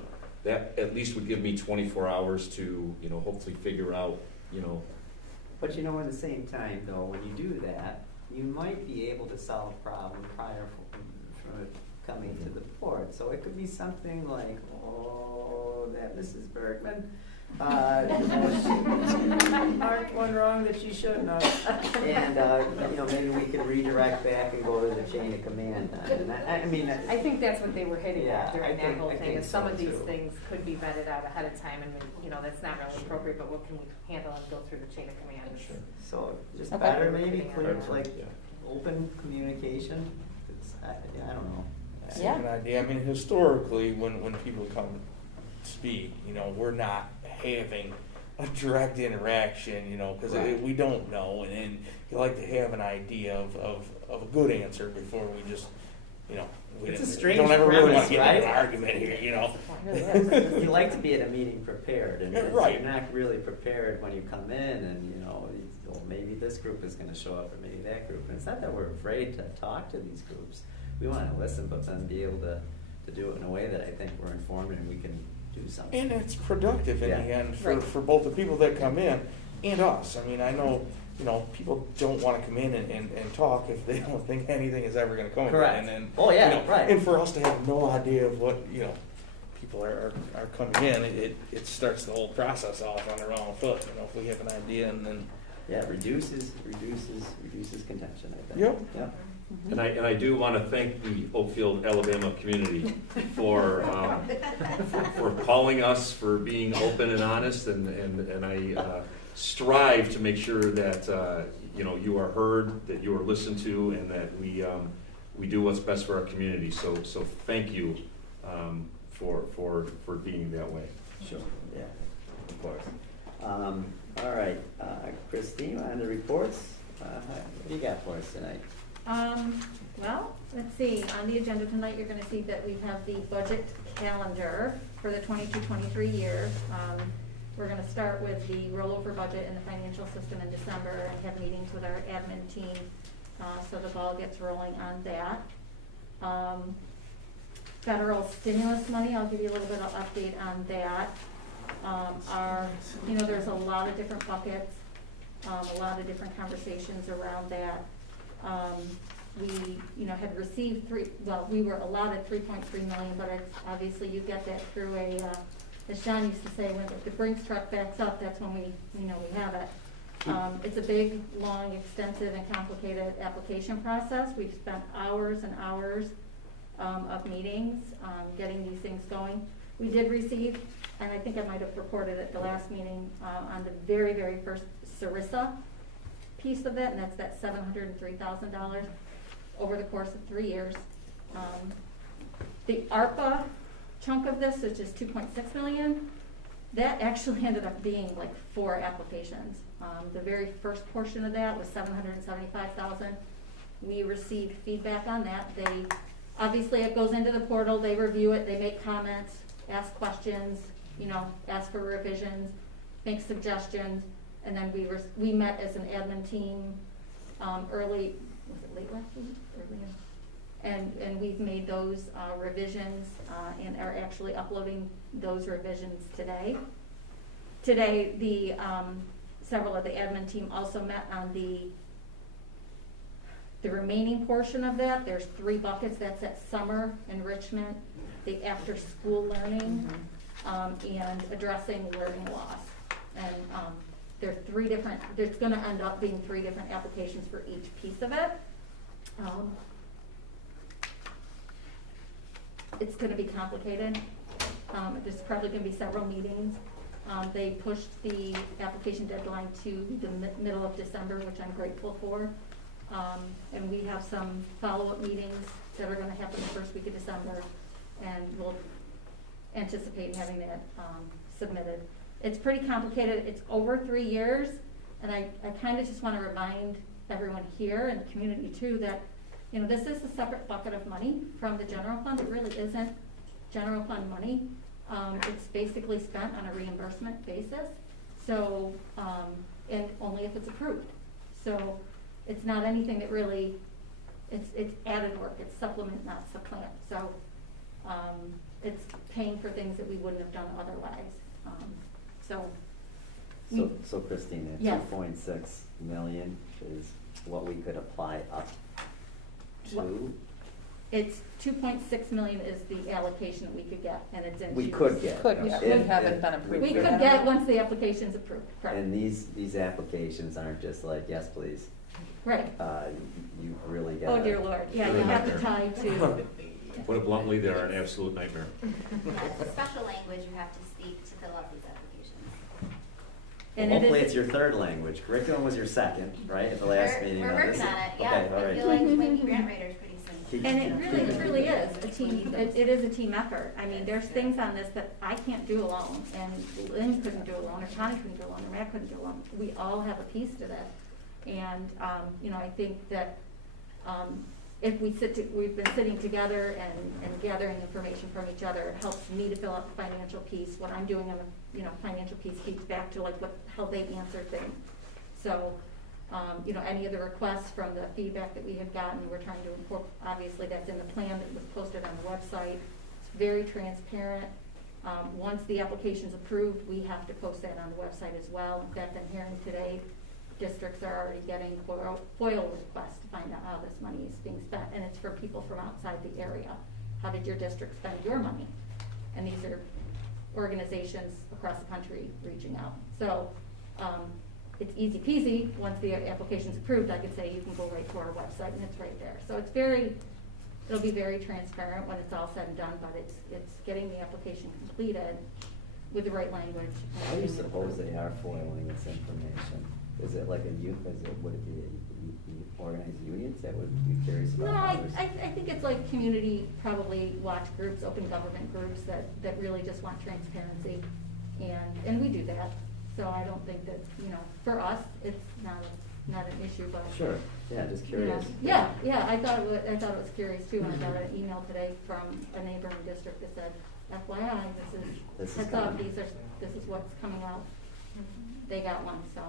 That at least would give me 24 hours to, you know, hopefully figure out, you know. But you know, at the same time though, when you do that, you might be able to solve a problem prior from it coming to the board. So it could be something like, oh, that Mrs. Bergman, she marked one wrong that she shouldn't have. And, you know, maybe we could redirect back and go to the chain of command. And I mean, I think that's what they were hitting Yeah, at during I that think- whole I thing, think is some so, of these too. things could be vetted out ahead of time, and, you know, that's not really appropriate, but what can we handle and go through the chain of command? so just Okay. better maybe, clear, Yeah. like, Yeah. open communication. It's, I don't know. Yeah. An idea. I mean, historically, when people come speak, you know, we're not having a direct interaction, you know, because Right. we don't know, and you like to have an idea of a good answer before we just, you know, It's a we strange don't ever really want premise, to get into right? an argument here, you know. You like to be at a meeting prepared, and if Right. you're not really prepared when you come in, and you know, well, maybe this group is going to show up, or maybe that group. And it's not that we're afraid to talk to these groups. We want to listen, but then be able to do it in a way that I think we're informed and we can do something. And it's productive in Yeah. the end Right. for both the people that come in and us. I mean, I know, you know, people don't want to come in and talk if they don't think anything is ever going to come of it. Correct. And Oh, yeah, you know, right. And for us to have no idea of what, you know, people are coming in, it starts the whole process off on the wrong foot. You know, if we have an idea and then. Yeah, reduces contention, I think. Yep. Yep. And I do want to thank the Oakfield-Alabama community for calling us, for being open and honest, and I strive to make sure that you know, you are heard, that you are listened to, and that we do what's best for our community. So thank you for being that way. Sure, yeah, of course. All right, Christine, on the reports, what do you got for us tonight? Well, let's see, on the agenda tonight, you're gonna see that we have the budget calendar for the 22-23 year. We're gonna start with the rollover budget in the financial system in December and have meetings with our admin team, so the ball gets rolling on that. Federal stimulus money, I'll give you a little bit of update on that. You know, there's a lot of different buckets, a lot of different conversations around that. We, you know, had received we were allotted 3.3 million, but obviously you get that through as John used to say, when the Brinks truck backs up, that's when we have it. It's a big, long, extensive, and complicated application process. We've spent hours and hours of meetings getting these things going. We did receive, and I think I might have reported at the last meeting, on the very, very first Sarissa piece of it, and that's that $703,000 over the course of 3 years. The ARPA chunk of this, which is 2.6 million, that actually ended up being like 4 applications. The very first portion of that was 775,000. We received feedback on that. Obviously it goes into the portal, they review it, they make comments, ask questions, you know, ask for revisions, make suggestions, and then we met as an admin team early, was it late last week? And we've made those revisions and are actually uploading those revisions today. Today, several of the admin team also met on the remaining portion of that. There's 3 buckets. That's that summer enrichment, the after-school learning, and addressing learning loss. And there are 3 different, there's gonna end up being 3 different applications for each piece of it. It's gonna be complicated. There's probably gonna be several meetings. They pushed the application deadline to the middle of December, which I'm grateful for. And we have some follow-up meetings that are gonna happen the first week of December, and we'll anticipate having that submitted. It's pretty complicated. It's over 3 years, and I kind of just want to remind everyone here and the community too that, you know, this is a separate bucket of money from the general fund. It really isn't general fund money. It's basically spent on a reimbursement basis, so and only if it's approved. So it's not anything that really, it's added work, it's supplement, not supplant. So, it's paying for things that we wouldn't have done otherwise. So, So Christine, that Yes. 2.6 million is what we could apply up to? it's 2.6 million is the allocation that we could get, and it's in. We could get. Could, yeah, we If- haven't if been approved. We could get once the application's approved, correct? And these applications aren't just like, yes, please. Right. You really got. Oh dear Lord, yeah, you have to tie to, Put it bluntly, they're an absolute nightmare. Yeah, it's special language you have to speak to fill out these applications. and it Hopefully is. it's your third language. Curriculum was your second, right, at the last meeting? We're Now working this on is- it, yeah. Okay, all I right. feel like we might be grant writers pretty soon. Keep- And it really, keep- truly is a team, it is a team effort. I mean, there's things on this that I can't do alone, and Lynn couldn't do alone, or Connie couldn't do alone, or Matt couldn't do alone. We all have a piece to this. And, you know, I think that, if we've been sitting together and gathering information from each other, it helps me to fill out the financial piece. What I'm doing on the, financial piece feeds back to like how they answer things. So, any of the requests from the feedback that we have gotten, we're trying to incorporate, obviously that's in the plan that was posted on the website. It's very transparent. Once the application's approved, we have to post that on the website as well. In fact, I'm hearing today, districts are already getting FOIL requests to find out how this money is being spent, and it's for people from outside the area. How did your district spend your money? And these are organizations across the country reaching out. So, it's easy peasy. Once the application's approved, I could say you can go right to our website and it's right there. So it'll be very transparent when it's all said and done, but it's getting the application completed with the right language. How do you suppose they are foiling this information? Is it like would it be organized unions that would be curious about? No, how I this- think it's like community, probably watch groups, open government groups that really just want transparency. And we do that. So I don't think that, for us, it's not an issue, but. Sure, yeah, just curious. Yeah, I thought it was curious too, and I got an email today from a neighboring district that said, FYI, This is heads up, coming. this is what's coming out. They got one, so,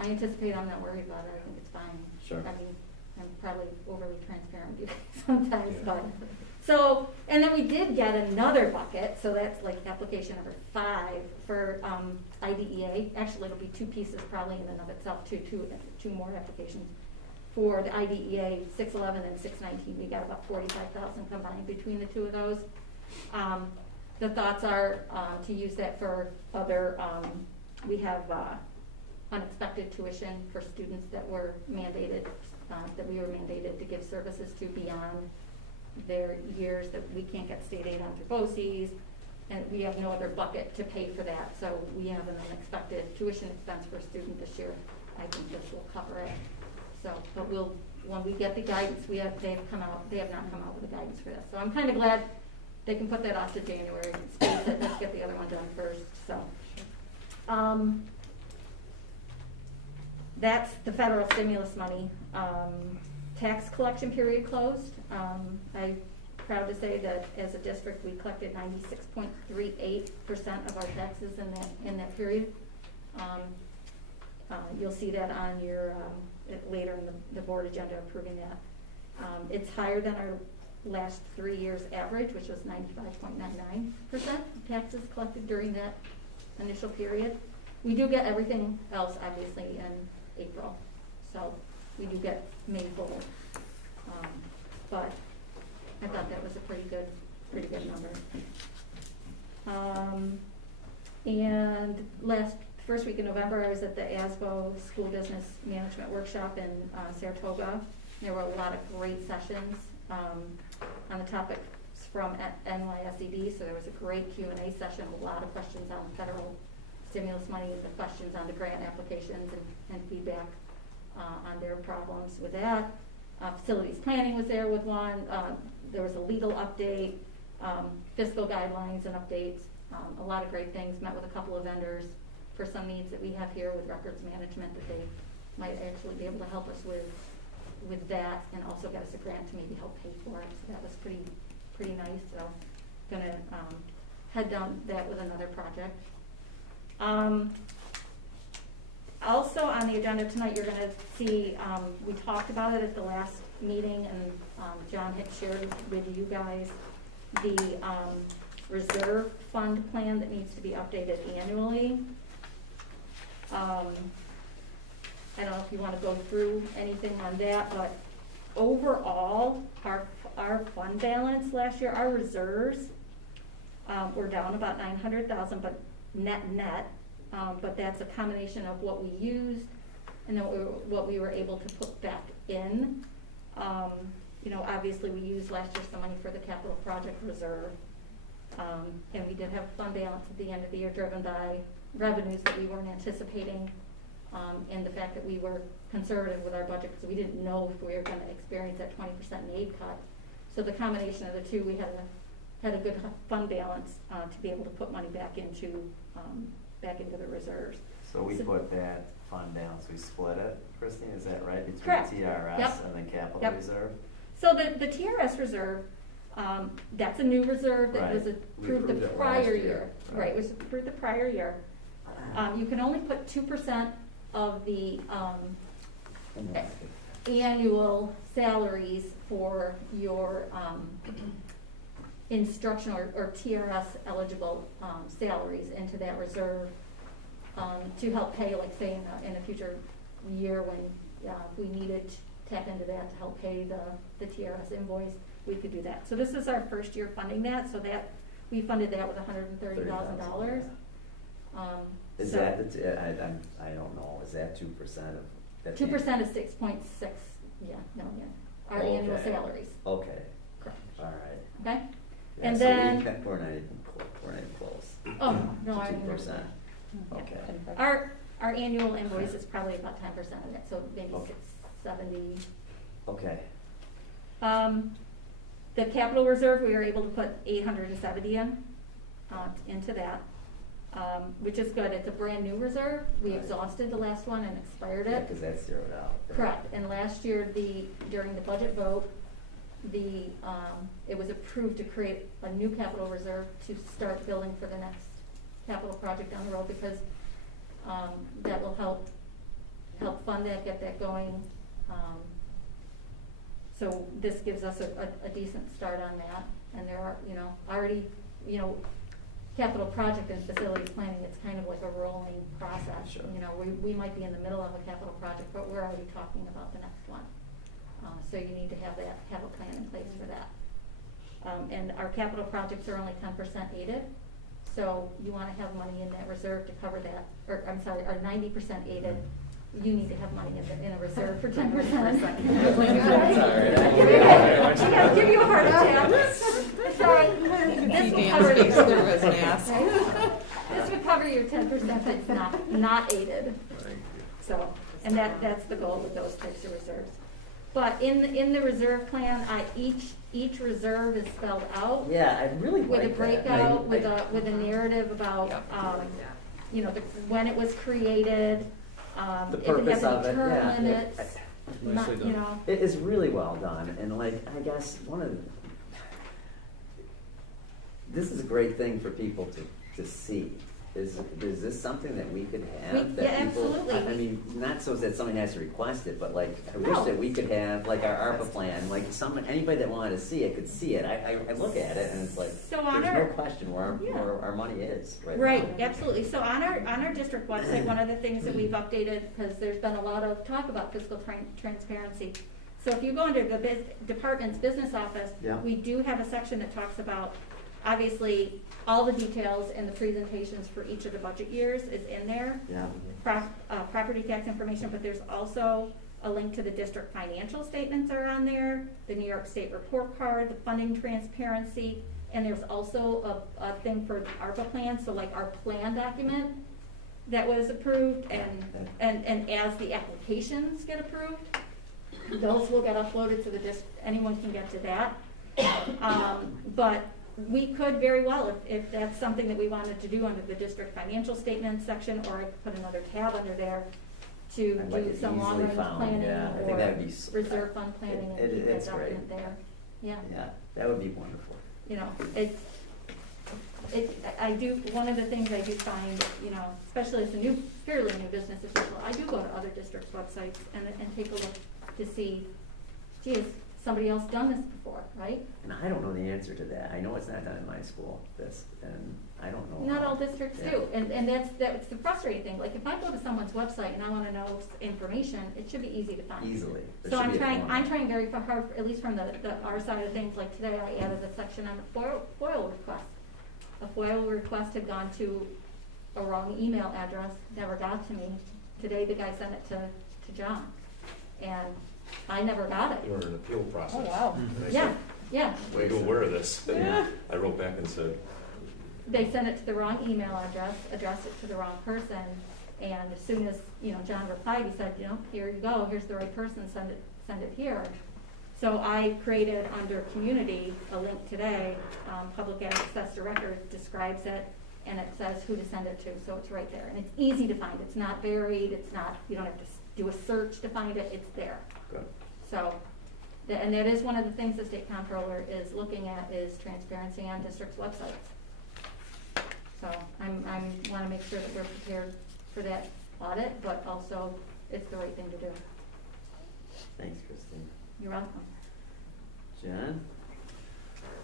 I anticipate I'm not worried about it, I think it's fine. Sure. I mean, I'm probably overly transparent with you sometimes, but, so, and then we did get another bucket, so that's like application number 5 for, IDEA. Actually, it'll be 2 pieces probably in and of itself, two more applications. For the IDEA 611 and 619, we got about 45,000 combined between the 2 of those. The thoughts are, to use that for other, we have, unexpected tuition for students that were mandated, that we were mandated to give services to beyond their years, that we can't get state aid on through BOCES, and we have no other bucket to pay for that. So we have an unexpected tuition expense for a student this year. I think this will cover it. So, but when we get the guidance, they have not come out with the guidance for this. So I'm kind of glad they can put that off to January. Let's get the other one done first, so. That's the federal stimulus money. Tax collection period closed. I'm proud to say that as a district, we collected 96.38% of our taxes in that period. You'll see that on your, later in the board agenda approving that. It's higher than our last 3 years average, which was 95.99% of taxes collected during that initial period. We do get everything else, obviously, in April, so we do get May forward. But I thought that was a pretty good number. And first week in November, I was at the ASBO School Business Management Workshop in Saratoga. There were a lot of great sessions on the topics from NYSED, so there was a great Q&A session, a lot of questions on federal stimulus money, the questions on the grant applications and feedback on their problems with that. Facilities planning was there with one. There was a legal update, fiscal guidelines and updates, a lot of great things. Met with a couple of vendors for some needs that we have here with records management that they might actually be able to help us with that, and also get us a grant to maybe help pay for it. So that was pretty nice. So gonna head down that with another project. Also on the agenda tonight, you're gonna see, we talked about it at the last meeting, and John had shared with you guys the reserve fund plan that needs to be updated annually. I don't know if you wanna go through anything on that, but overall, our fund balance last year, our reserves, were down about 900,000, but net, but that's a combination of what we used and then what we were able to put back in. You know, obviously we used last year some money for the capital project reserve. And we did have fund balance at the end of the year driven by revenues that we weren't anticipating, and the fact that we were conservative with our budget because we didn't know if we were gonna experience that 20% in aid cut. So the combination of the two, we had a good fund balance, to be able to put money back into the reserves. So we put that fund balance, we split it, Christine, is that right? Between Correct. TRS Yep. and then capital Yep. reserve? So the TRS reserve, that's a new reserve that was Right. approved the We approved it prior last year. year. Right, it was approved the prior year. You can only put 2% of the annual salaries for your instructional or TRS eligible salaries into that reserve to help pay, like say in a future year when we needed to tap into that to help pay the TRS invoice, we could do that. So this is our first year funding that, so that we funded that with $130,000. Is so that, I don't know, is that 2% of? that's 2% is 6.6 million, our annual Okay. salaries. Okay, Correct. all right. Okay? Yeah, And so then- we're not even close. Oh, no, I To remember. 2%. Okay. Our annual invoice is probably about 10% of it, so maybe Okay. 670. Okay, The capital reserve, we were able to put 870 into that, which is good. It's a brand new reserve. We Right. exhausted the last one and expired yeah, it. because that's zeroed out. right? Correct, and last year, during the budget vote, it was approved to create a new capital reserve to start building for the next capital project down the road, because that will help fund that, get that going. So this gives us a decent start on that, and there are, already, capital project and facility planning, it's kind of like a rolling process. Sure. We might be in the middle of a capital project, but we're already talking about the next one. So you need to have a plan in place for that. And our capital projects are only 10% aided, so you wanna have money in that reserve to cover that, or, I'm sorry, are 90% aided. You need to have money in a reserve for 10%. Give you a heart attack. Sorry. This will cover this would cover your 10% that's not aided. So, and that's the goal with those types of reserves. But in the reserve plan, each reserve is spelled out. Yeah, I really like With a that. breakout, with a narrative about, when it was created, The if it purpose has a of it, term yeah. limits, Nicely done. It is really well done, and I guess this is a great thing for people to see. Is this something that we could have? Yeah, absolutely. I mean, not so that somebody has to request it, but I wish No. that we could have, our ARPA plan, anybody that wanted to see it could see it. I look at it and it's like, So on there's our- no question where our money is right now. Right, absolutely. So on our district website, one of the things that we've updated, because there's been a lot of talk about fiscal transparency. So if you go under the department's business office, Yeah. we do have a section that talks about, obviously, all the details and the presentations for each of the budget years is in there. Yeah. Property tax information, but there's also a link to the district financial statements are on there, the New York State report card, the funding transparency, and there's also a thing for ARPA plans, so like our plan document that was approved, and as the applications get approved, those will get uploaded to the anyone can get to that. But we could very well, if that's something that we wanted to do under the district financial statement section, or I could put another tab under there to I'd like do it some easily long-range found, planning yeah. I think or that'd be reserve fund planning and keep that it's great. document there. Yeah, Yeah, that would be wonderful. it's, I do, one of the things I do find, especially as a fairly new business official, I do go to other districts' websites and take a look to see, gee, has somebody else done this before, right? And I don't know the answer to that. I know it's not done in my school, and I don't know. Not all districts Yeah. do, and that's the frustrating thing. Like, if I go to someone's website and I wanna know information, it should be easy to find. Easily. There So should I'm be a trying, form. I'm trying very hard, at least from our side of things, like today I added a section on the FOIL request. A FOIL request had gone to a wrong email address, never got to me. Today the guy sent it to John, and I never got it. Or an appeal process. Oh, wow. And I Yeah, said, yeah. "Are you aware of this?" Yeah. I wrote back and said, They sent it to the wrong email address, addressed it to the wrong person, and as soon as, John replied, he said, here you go, here's the right person, send it here. So I created under community a link today, public access to records describes it, and it says who to send it to, so it's right there. And it's easy to find, it's not buried, you don't have to do a search to find it, it's there. Good. So, and that is one of the things the state comptroller is looking at, is transparency on districts' websites. So I'm wanna make sure that we're prepared for that audit, but also it's the right thing to do. Thanks, Christine. You're welcome. John?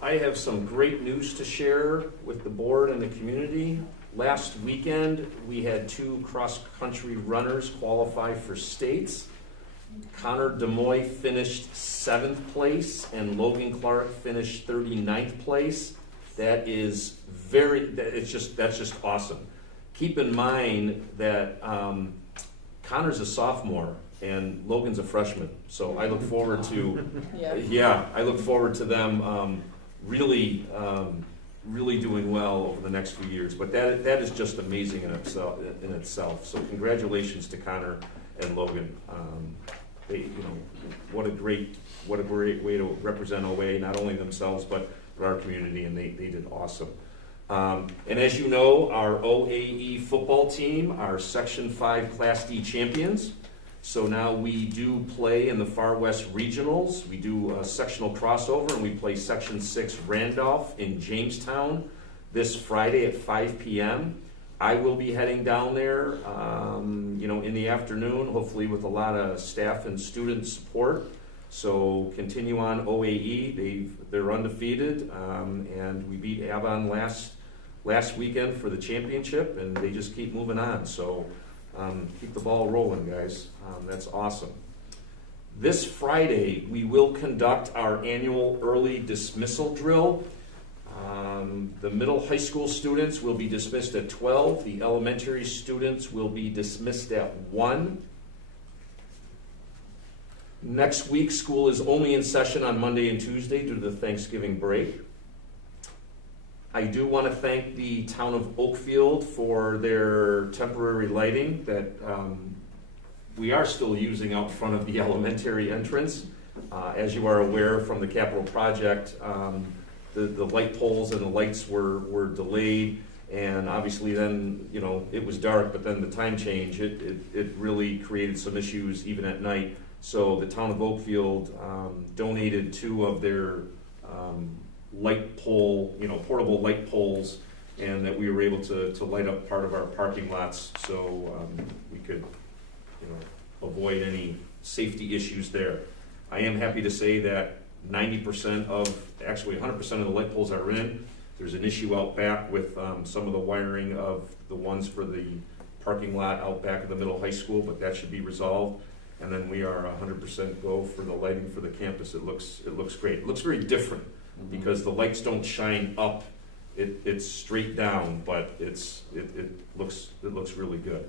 I have some great news to share with the board and the community. Last weekend, we had 2 cross-country runners qualify for states. Connor DeMoy finished 7th place, and Logan Clark finished 39th place. That is that's just awesome. Keep in mind that Connor's a sophomore and Logan's a freshman, so I look forward to, I look forward to them really doing well over the next few years. But that is just amazing in itself. So congratulations to Connor and Logan. What a great way to represent OA, not only themselves but our community, and they did awesome. And as you know, our OAE football team are Section 5 Class D champions. So now we do play in the Far West Regionals. We do a sectional crossover, and we play Section 6 Randolph in Jamestown this Friday at 5 p.m. I will be heading down there, in the afternoon, hopefully with a lot of staff and student support. So continue on OAE. They're undefeated, and we beat Avon last weekend for the championship, and they just keep moving on. So keep the ball rolling, guys. That's awesome. This Friday, we will conduct our annual early dismissal drill. The middle high school students will be dismissed at 12. The elementary students will be dismissed at 1. Next week, school is only in session on Monday and Tuesday due to the Thanksgiving break. I do want to thank the town of Oakfield for their temporary lighting that we are still using out front of the elementary entrance. As you are aware from the capital project, the light poles and the lights were delayed, and obviously then, it was dark, but then the time change, it really created some issues even at night. So the town of Oakfield donated 2 of their light pole, portable light poles, and that we were able to light up part of our parking lots, so we could, avoid any safety issues there. I am happy to say that 90% actually 100% of the light poles are in. There's an issue out back with some of the wiring of the ones for the parking lot out back of the middle high school, but that should be resolved. And then we are 100% go for the lighting for the campus. It looks great. It looks very different because the lights don't shine up. It's straight down, but it looks really good.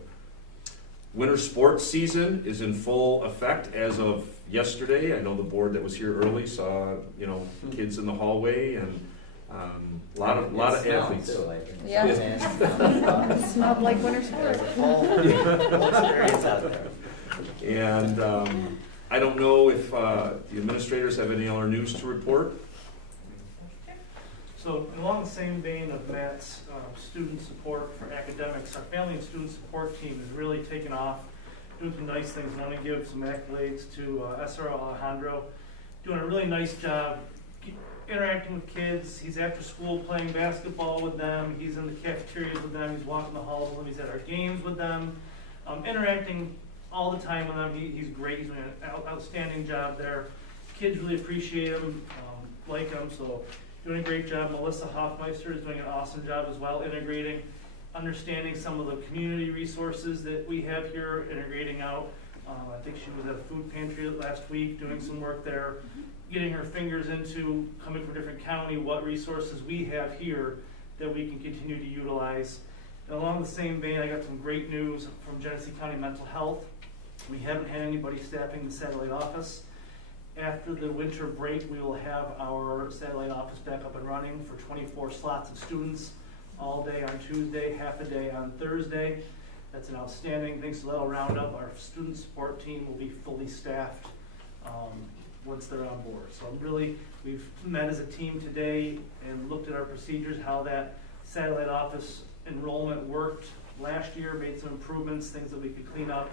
Winter sports season is in full effect as of yesterday. I know the board that was here early saw kids in the hallway and a lot of athletes. Too, Yeah. It smelled like winter sports. Experience out there. And I don't know if the administrators have any other news to report. So along the same vein of Matt's student support for academics, our family and student support team has really taken off, doing some nice things. I want to give some accolades to SR Alejandro, doing a really nice job interacting with kids. He's after school playing basketball with them. He's in the cafeterias with them. He's walking the halls with them. He's at our games with them, interacting all the time with them. He's great. He's doing an outstanding job there. Kids really appreciate him, like him, so doing a great job. Melissa Hoffmeister is doing an awesome job as well, integrating, understanding some of the community resources that we have here, integrating out. I think she was at a food pantry last week doing some work there, getting her fingers into, coming from a different county, what resources we have here that we can continue to utilize. And along the same vein, I got some great news from Genesee County Mental Health. We haven't had anybody staffing the satellite office. After the winter break, we will have our satellite office back up and running for 24 slots of students, all day on Tuesday, half a day on Thursday. That's an outstanding thing, so that'll round up. Our student support team will be fully staffed once they're on board. So we've met as a team today and looked at our procedures, how that satellite office enrollment worked last year, made some improvements, things that we could clean up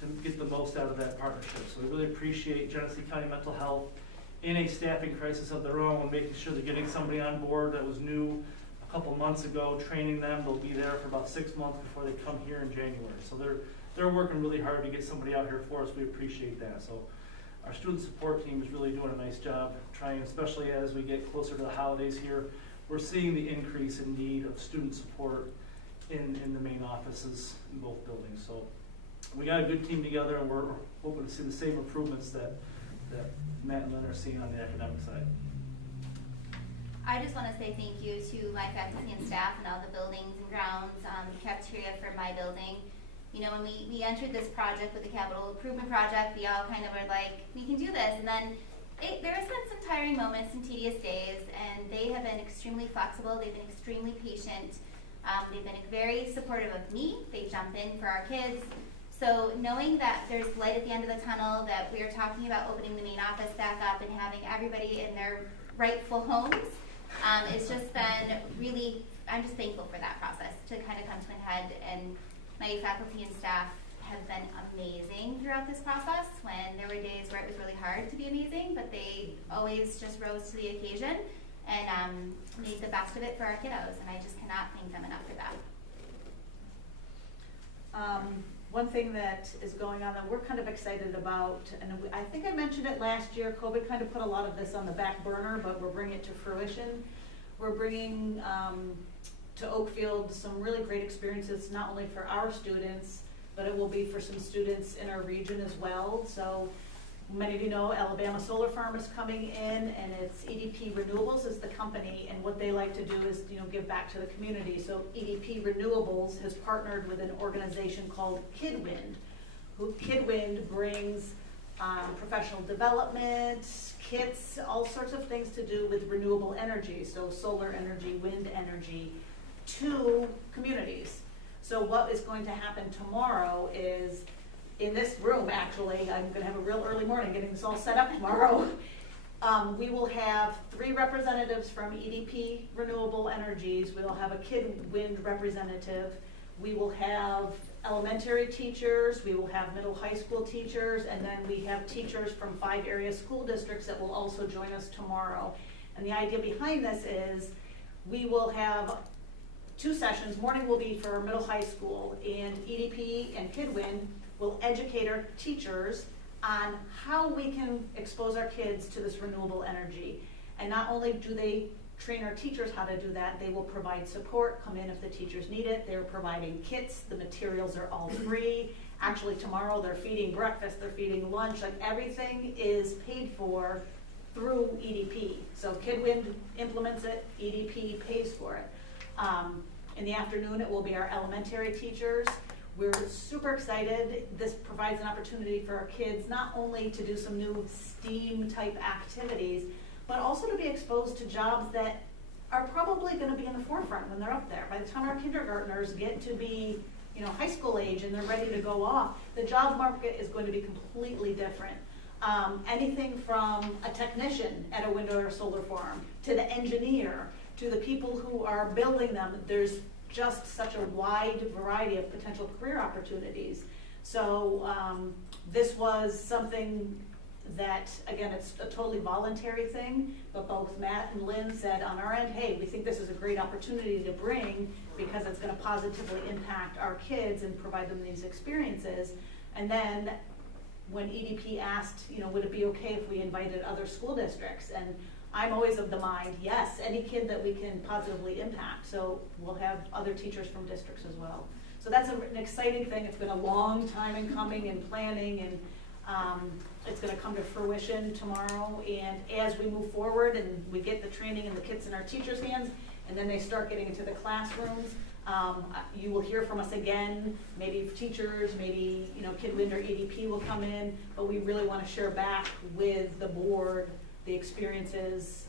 to get the most out of that partnership. So we really appreciate Genesee County Mental Health in a staffing crisis of their own, making sure they're getting somebody on board that was new a couple months ago, training them. They'll be there for about 6 months before they come here in January. So they're working really hard to get somebody out here for us. We appreciate that. So our student support team is really doing a nice job, trying, especially as we get closer to the holidays here. We're seeing the increase in need of student support in the main offices in both buildings. So we got a good team together, and we're hoping to see the same improvements that Matt and Lynn are seeing on the academic side. I just want to say thank you to my faculty and staff and all the buildings and grounds, the cafeteria for my building. You know, when we entered this project with the capital improvement project, we all kind of were like, we can do this. And then there has been some tiring moments and tedious days, and they have been extremely flexible. They've been extremely patient. They've been very supportive of me. They jump in for our kids. So knowing that there's light at the end of the tunnel, that we are talking about opening the main office back up and having everybody in their rightful homes, it's just been really, I'm just thankful for that process to kind of come to a head. And my faculty and staff have been amazing throughout this process. When there were days where it was really hard to be amazing, but they always just rose to the occasion and made the best of it for our kiddos. And I just cannot thank them enough for that. One thing that is going on that we're kind of excited about, and I think I mentioned it last year, COVID kind of put a lot of this on the back burner, but we're bringing it to fruition. We're bringing to Oakfield some really great experiences, not only for our students, but it will be for some students in our region as well. So many of you know Alabama Solar Farm is coming in, and it's EDP Renewables is the company, and what they like to do is, you know, give back to the community. So EDP Renewables has partnered with an organization called KidWind. KidWind brings professional development, kits, all sorts of things to do with renewable energy, so solar energy, wind energy, to communities. So what is going to happen tomorrow is, in this room, actually, I'm going to have a real early morning getting this all set up tomorrow. We will have 3 representatives from EDP Renewable Energies. We will have a KidWind representative. We will have elementary teachers. We will have middle high school teachers. And then we have teachers from 5 area school districts that will also join us tomorrow. And the idea behind this is we will have 2 sessions. Morning will be for middle high school, and EDP and KidWind will educate our teachers on how we can expose our kids to this renewable energy. And not only do they train our teachers how to do that, they will provide support, come in if the teachers need it. They're providing kits, the materials are all free. Actually tomorrow they're feeding breakfast, they're feeding lunch, like everything is paid for through EDP. So KidWind implements it, EDP pays for it. In the afternoon it will be our elementary teachers. We're super excited. This provides an opportunity for our kids not only to do some new STEAM type activities, but also to be exposed to jobs that are probably going to be in the forefront when they're up there. By the time our kindergartners get to be, you know, high school age and they're ready to go off, the job market is going to be completely different. Anything from a technician at a wind or solar farm, to the engineer, to the people who are building them. There's just such a wide variety of potential career opportunities. So this was something that, again, it's a totally voluntary thing, but both Matt and Lynn said on our end, hey, we think this is a great opportunity to bring because it's gonna positively impact our kids and provide them these experiences. And then when EDP asked, you know, would it be okay if we invited other school districts? And I'm always of the mind, yes, any kid that we can positively impact. So we'll have other teachers from districts as well. So that's an exciting thing. It's been a long time in coming and planning, and it's gonna come to fruition tomorrow. And as we move forward and we get the training and the kits in our teachers' hands, and then they start getting into the classrooms, you will hear from us again, maybe teachers, maybe, you know, Kidwind or EDP will come in, but we really wanna share back with the board the experiences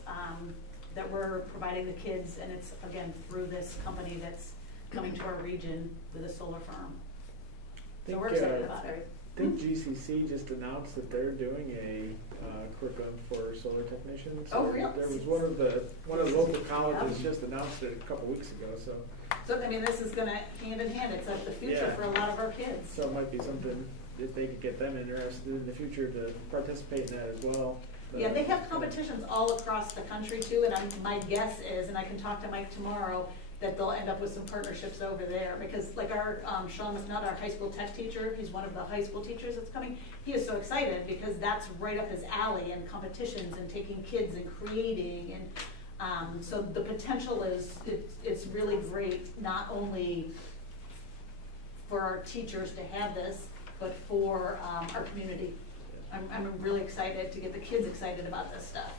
that we're providing the kids, and it's, again, through this company that's coming to our region with a solar farm. So we're excited about it. I think GCC just announced that they're doing a curriculum for solar technicians. Oh, really? There was one of the local colleges just announced it a couple weeks ago, so. So, I mean, this is gonna hand in hand, it's like the future for a lot of our kids. So it might be something, if they could get them interested in the future to participate in that as well. Yeah, they have competitions all across the country too, and my guess is, and I can talk to Mike tomorrow, that they'll end up with some partnerships over there, because like our, Sean McNutt, our high school tech teacher, he's one of the high school teachers that's coming, he is so excited because that's right up his alley, and competitions and taking kids and creating, and so the potential is, it's really great, not only for our teachers to have this, but for our community. I'm really excited to get the kids excited about this stuff.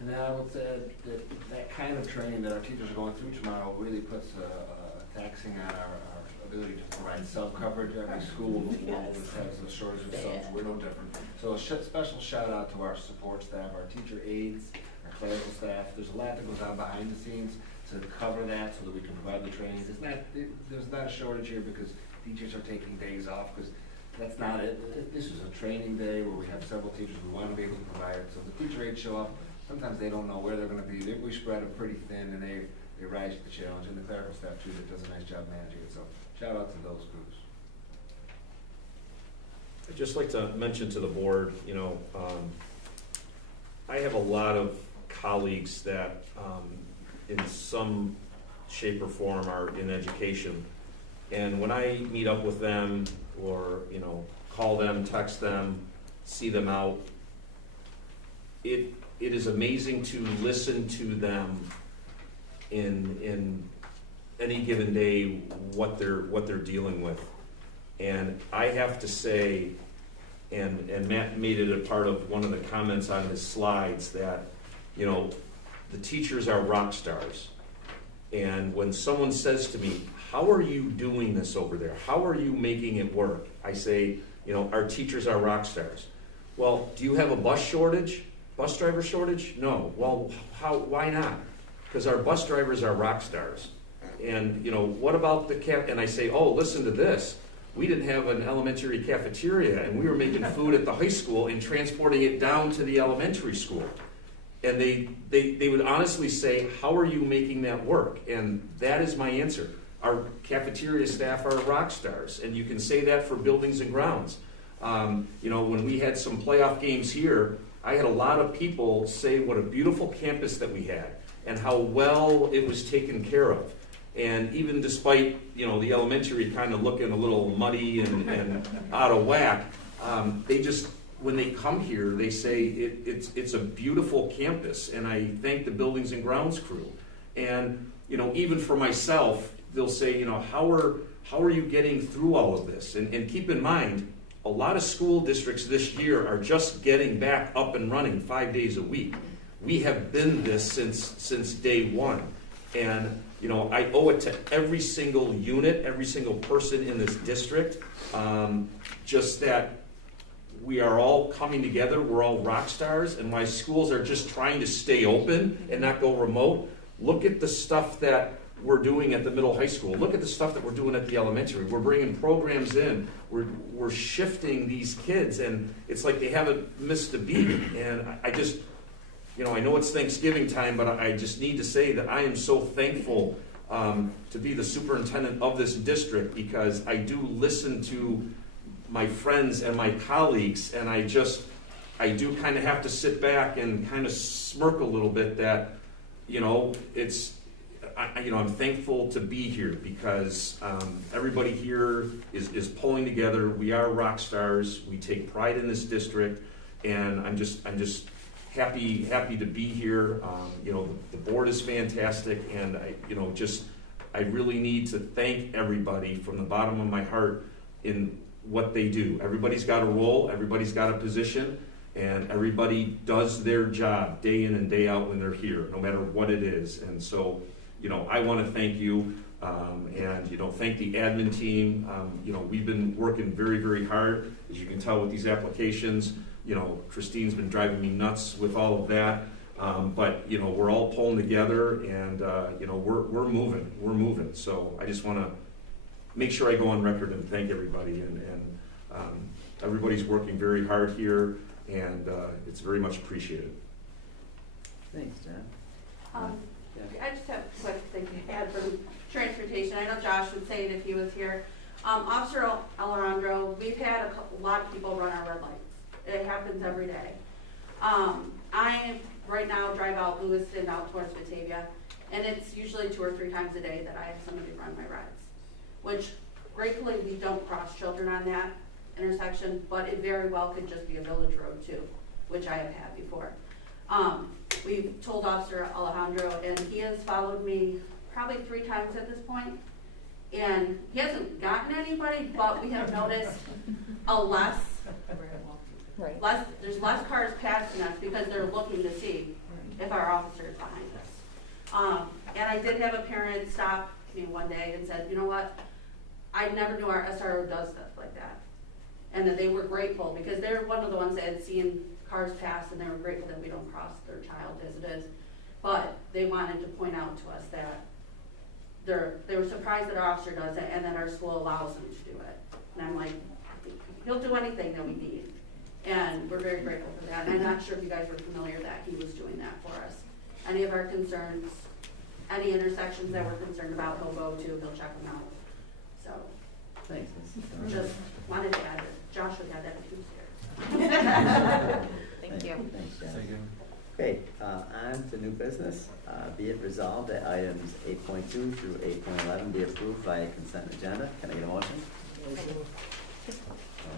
And then I would say that kind of training that our teachers are going through tomorrow really puts a taxing on our ability to provide self-coverage. Every school always has a shortage of subs. We're no different. So a special shout out to our support staff, our teacher aides, our clerical staff. There's a lot that goes on behind the scenes to cover that so that we can provide the trainings. There's not a shortage here because teachers are taking days off, because that's not it. This is a training day where we have several teachers. We want to be able to provide it. So the teacher aides show up. Sometimes they don't know where they're going to be. We spread them pretty thin, and they rise to the challenge. And the clerical staff too that does a nice job managing it. So shout out to those groups. I'd just like to mention to the board, you know, I have a lot of colleagues that in some shape or form are in education. And when I meet up with them or, you know, call them, text them, see them out, it is amazing to listen to them in any given day what they're dealing with. And I have to say, and Matt made it a part of one of the comments on his slides, that, you know, the teachers are rock stars. And when someone says to me, how are you doing this over there? How are you making it work? I say, you know, our teachers are rock stars. Well, do you have a bus shortage? Bus driver shortage? No. Well, why not? Because our bus drivers are rock stars. And, you know, what about the and I say, oh, listen to this. We didn't have an elementary cafeteria, and we were making food at the high school and transporting it down to the elementary school. And they would honestly say, how are you making that work? And that is my answer. Our cafeteria staff are rock stars, and you can say that for buildings and grounds. You know, when we had some playoff games here, I had a lot of people say what a beautiful campus that we had and how well it was taken care of. And even despite, you know, the elementary kind of looking a little muddy and out of whack, they just, when they come here, they say it's a beautiful campus. And I thank the buildings and grounds crew. And, you know, even for myself, they'll say, you know, how are you getting through all of this? And keep in mind, a lot of school districts this year are just getting back up and running 5 days a week. We have been this since day one. And, you know, I owe it to every single unit, every single person in this district, just that we are all coming together. We're all rock stars. And my schools are just trying to stay open and not go remote. Look at the stuff that we're doing at the middle high school. Look at the stuff that we're doing at the elementary. We're bringing programs in. We're shifting these kids, and it's like they haven't missed a beat. And I just, you know, I know it's Thanksgiving time, but I just need to say that I am so thankful to be the superintendent of this district, because I do listen to my friends and my colleagues, and I do kind of have to sit back and kind of smirk a little bit that, I'm thankful to be here because everybody here is pulling together. We are rock stars. We take pride in this district, and I'm just happy to be here. The board is fantastic, and I really need to thank everybody from the bottom of my heart in what they do. Everybody's got a role, everybody's got a position, and everybody does their job day in and day out when they're here, no matter what it is. And so, I want to thank you, and thank the admin team. We've been working very, very hard, as you can tell with these applications. Christine's been driving me nuts with all of that. But we're all pulling together, and we're moving. So I just want to make sure I go on record and thank everybody, and everybody's working very hard here, and it's very much appreciated. Thanks, John. I just have a quick thing to add for transportation. I know Josh would say it if he was here. Officer Alejandro, we've had a lot of people run our red lights. It happens every day. I right now drive out Lewiston out towards Batavia, and it's usually 2 or 3 times a day that I have somebody run my reds, which gratefully we don't cross children on that intersection, but it very well could just be a village road too, which I have had before. We've told Officer Alejandro, and he has followed me probably 3 times at this point, and he hasn't gotten anybody, but we have noticed there's less cars passing us because they're looking to see if our officer is behind us. And I did have a parent stop me one day and said, you know what, I never knew our SRO does stuff like that. And that they were grateful because they're one of the ones that had seen cars pass, and they were grateful that we don't cross their child as it is. But they wanted to point out to us that they were surprised that our officer does it and that our school allows them to do it. And I'm like, he'll do anything that we need. And we're very grateful for that. And I'm not sure if you guys were familiar that he was doing that for us. Any of our concerns, any intersections that we're concerned about, he'll go to, he'll check them out. So, Thanks. just wanted to add it. Josh would add that if he was here. Thank you. Thanks, John. Okay, on to new business. Be it resolved that items 8.2 through 8.11 be approved by consent agenda. Can I get a motion?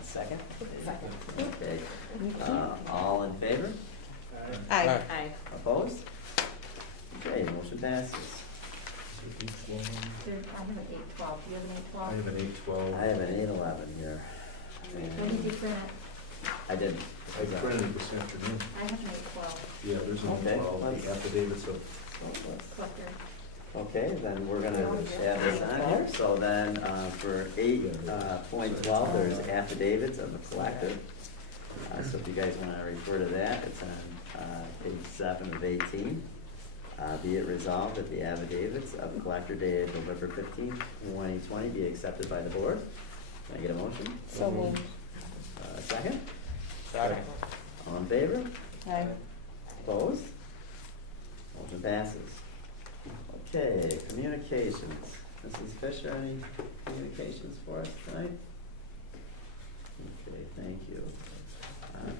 Second? Second. Okay. All in favor? Aye. Aye. Opposed? Okay, motion passes. I have an 812. Do you have an 812? I have an 812. I have an 811 here. When did you print it? I didn't. I printed it this afternoon. I have an 812. Yeah, there's an Okay. 812, the affidavits of. Collector. Okay, then we're gonna add this on here. So then, for 8.12, there's affidavits of the collector. So if you guys wanna refer to that, it's on page 7 of 18. Be it resolved that the affidavits of collector dated November 15th, 2020 be accepted by the board. Can I get a motion? So moved. Second? Second. All in favor? Aye. Opposed? Motion passes. Okay, communications. Mrs. Fisher, any communications for us tonight? Okay, thank you.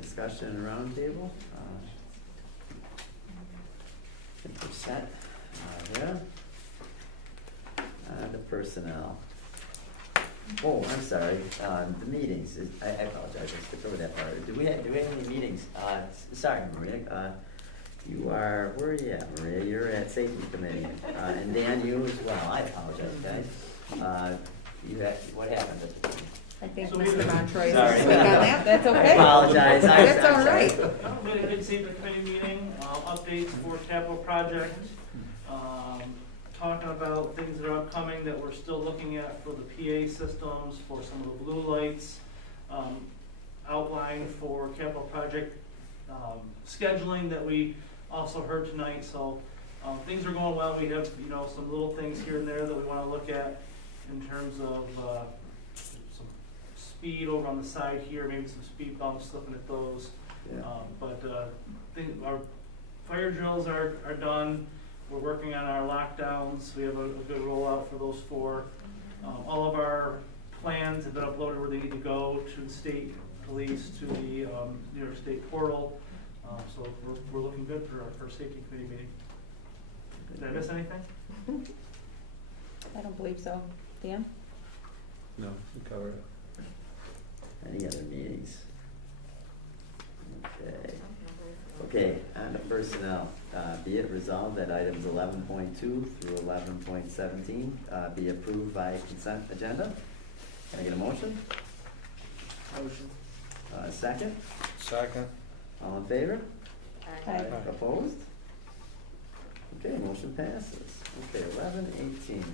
Discussion and roundtable. I think we're set there. The personnel. Oh, I'm sorry, the meetings, I apologize, I skipped over that part. Do we have any meetings? Sorry, Maria, where are you at, Maria? You're at Safety Committee, and Dan, you as well. I apologize, guys. What happened? I think So Mr. Montroy is Sorry. speak on that. That's I okay. apologize. That's I'm all sorry. right. We had a good safety committee meeting, updates for capital project, talking about things that are upcoming that we're still looking at for the PA systems, for some of the blue lights, outline for capital project scheduling that we also heard tonight. So things are going well. We have some little things here and there that we want to look at in terms of some speed over on the side here, maybe some speed bumps, looking at those. Yeah. Our fire drills are done. We're working on our lockdowns. We have a good rollout for those 4. All of our plans have been uploaded where they need to go to the state police, to the New York State portal. So we're looking good for our safety committee meeting. Did I miss anything? I don't believe so. Dan? No, we covered it. Any other meetings? Okay, on to personnel. Be it resolved that items 11.2 through 11.17 be approved by consent agenda. Can I get a motion? Motion. Second? Second. All in favor? Aye. Opposed? Okay, motion passes. Okay, 11:18.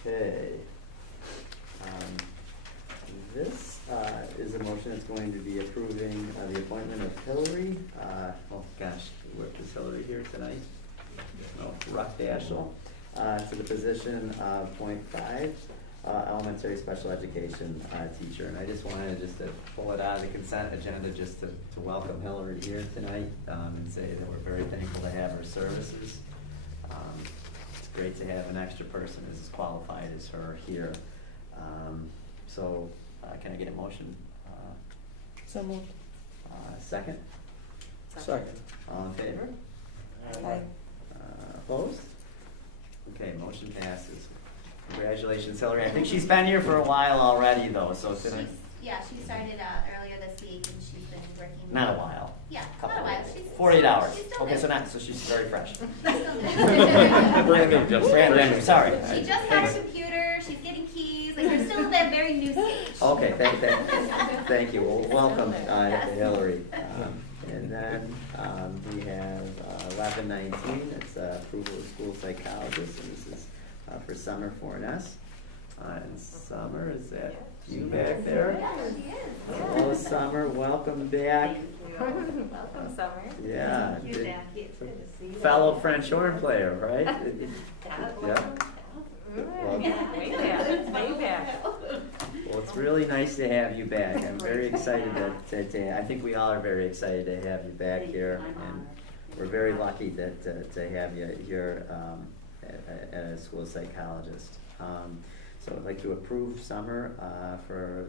Okay. This is a motion that's going to be approving the appointment of Hillary, oh gosh, where is Hillary here tonight? No, Ruck Dashel, to the position of .5 elementary special education teacher. And I just wanted to pull it out of the consent agenda just to welcome Hillary here tonight and say that we're very thankful to have her services. It's great to have an extra person as qualified as her here. So can I get a motion? So moved. Second? Second. All in favor? Aye. Opposed? Okay, motion passes. Congratulations, Hillary. I think she's been here for a while already, though, so it's gonna... Yeah, she started earlier this week and she's been working. Not a while. Yeah, Couple not a while. days. She's 48 hours. She's still Okay, good. so she's very fresh. She's still good. Brand new, just. Brand new, sorry. She just got a computer, she's getting keys, like we're still in that very new stage. Okay, thank you. Well, welcome, Hillary. And then we have 11:19. It's approval of school psychologist, and this is for Summer Fornes. And Summer, is that you back there? Yeah, she is. Hello, Summer. Welcome back. Welcome, Summer. Yeah. Thank you, Jackie. It's good to see you. Fellow French horn player, right? Yeah. Well, Way back, way back. Well, it's really nice to have you back. I'm very excited I think we all are very excited to have you back here, and we're very lucky to have you here as a school psychologist. So I'd like to approve Summer for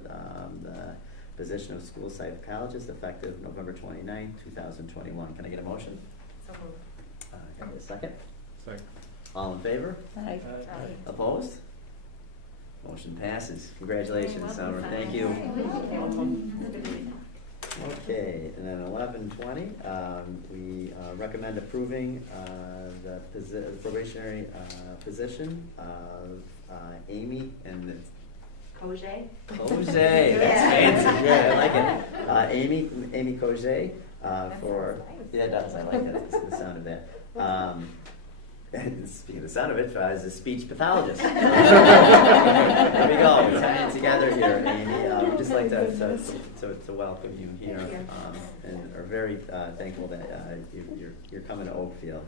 the position of school psychologist effective November 29, 2021. Can I get a motion? So moved. Can I get a second? Second. All in favor? Aye. Opposed? Motion passes. Congratulations, Summer. Thank you. Okay, and then 11:20, we recommend approving the probationary position of Amy and the Kojay? Kojay, that's fancy, good, I like it. Amy Kojay, for, yeah, it does, I like that, the sound of that. And speaking of the sound of it, as a speech pathologist. There we go, we're tying it together here, Amy. We'd just like to welcome you here, and are very thankful that you're coming to Oakfield.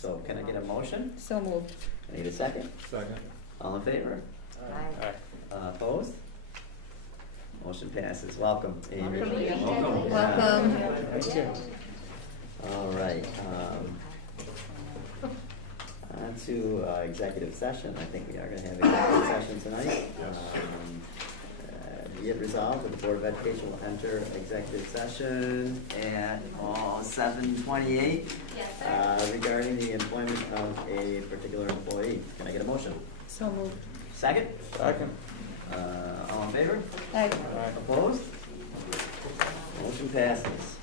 So can I get a motion? So moved. Can I get a second? Second. All in favor? Aye. Opposed? Motion passes. Welcome, Amy. Welcome. Welcome. Thank you. All right. On to executive session. I think we are going to have executive session tonight. Be it resolved that the Board of Education will enter executive session at 7:28 Yes, sir. regarding the employment of a particular employee. Can I get a motion? So moved. Second? Second. All in favor? Aye. Opposed? Motion passes.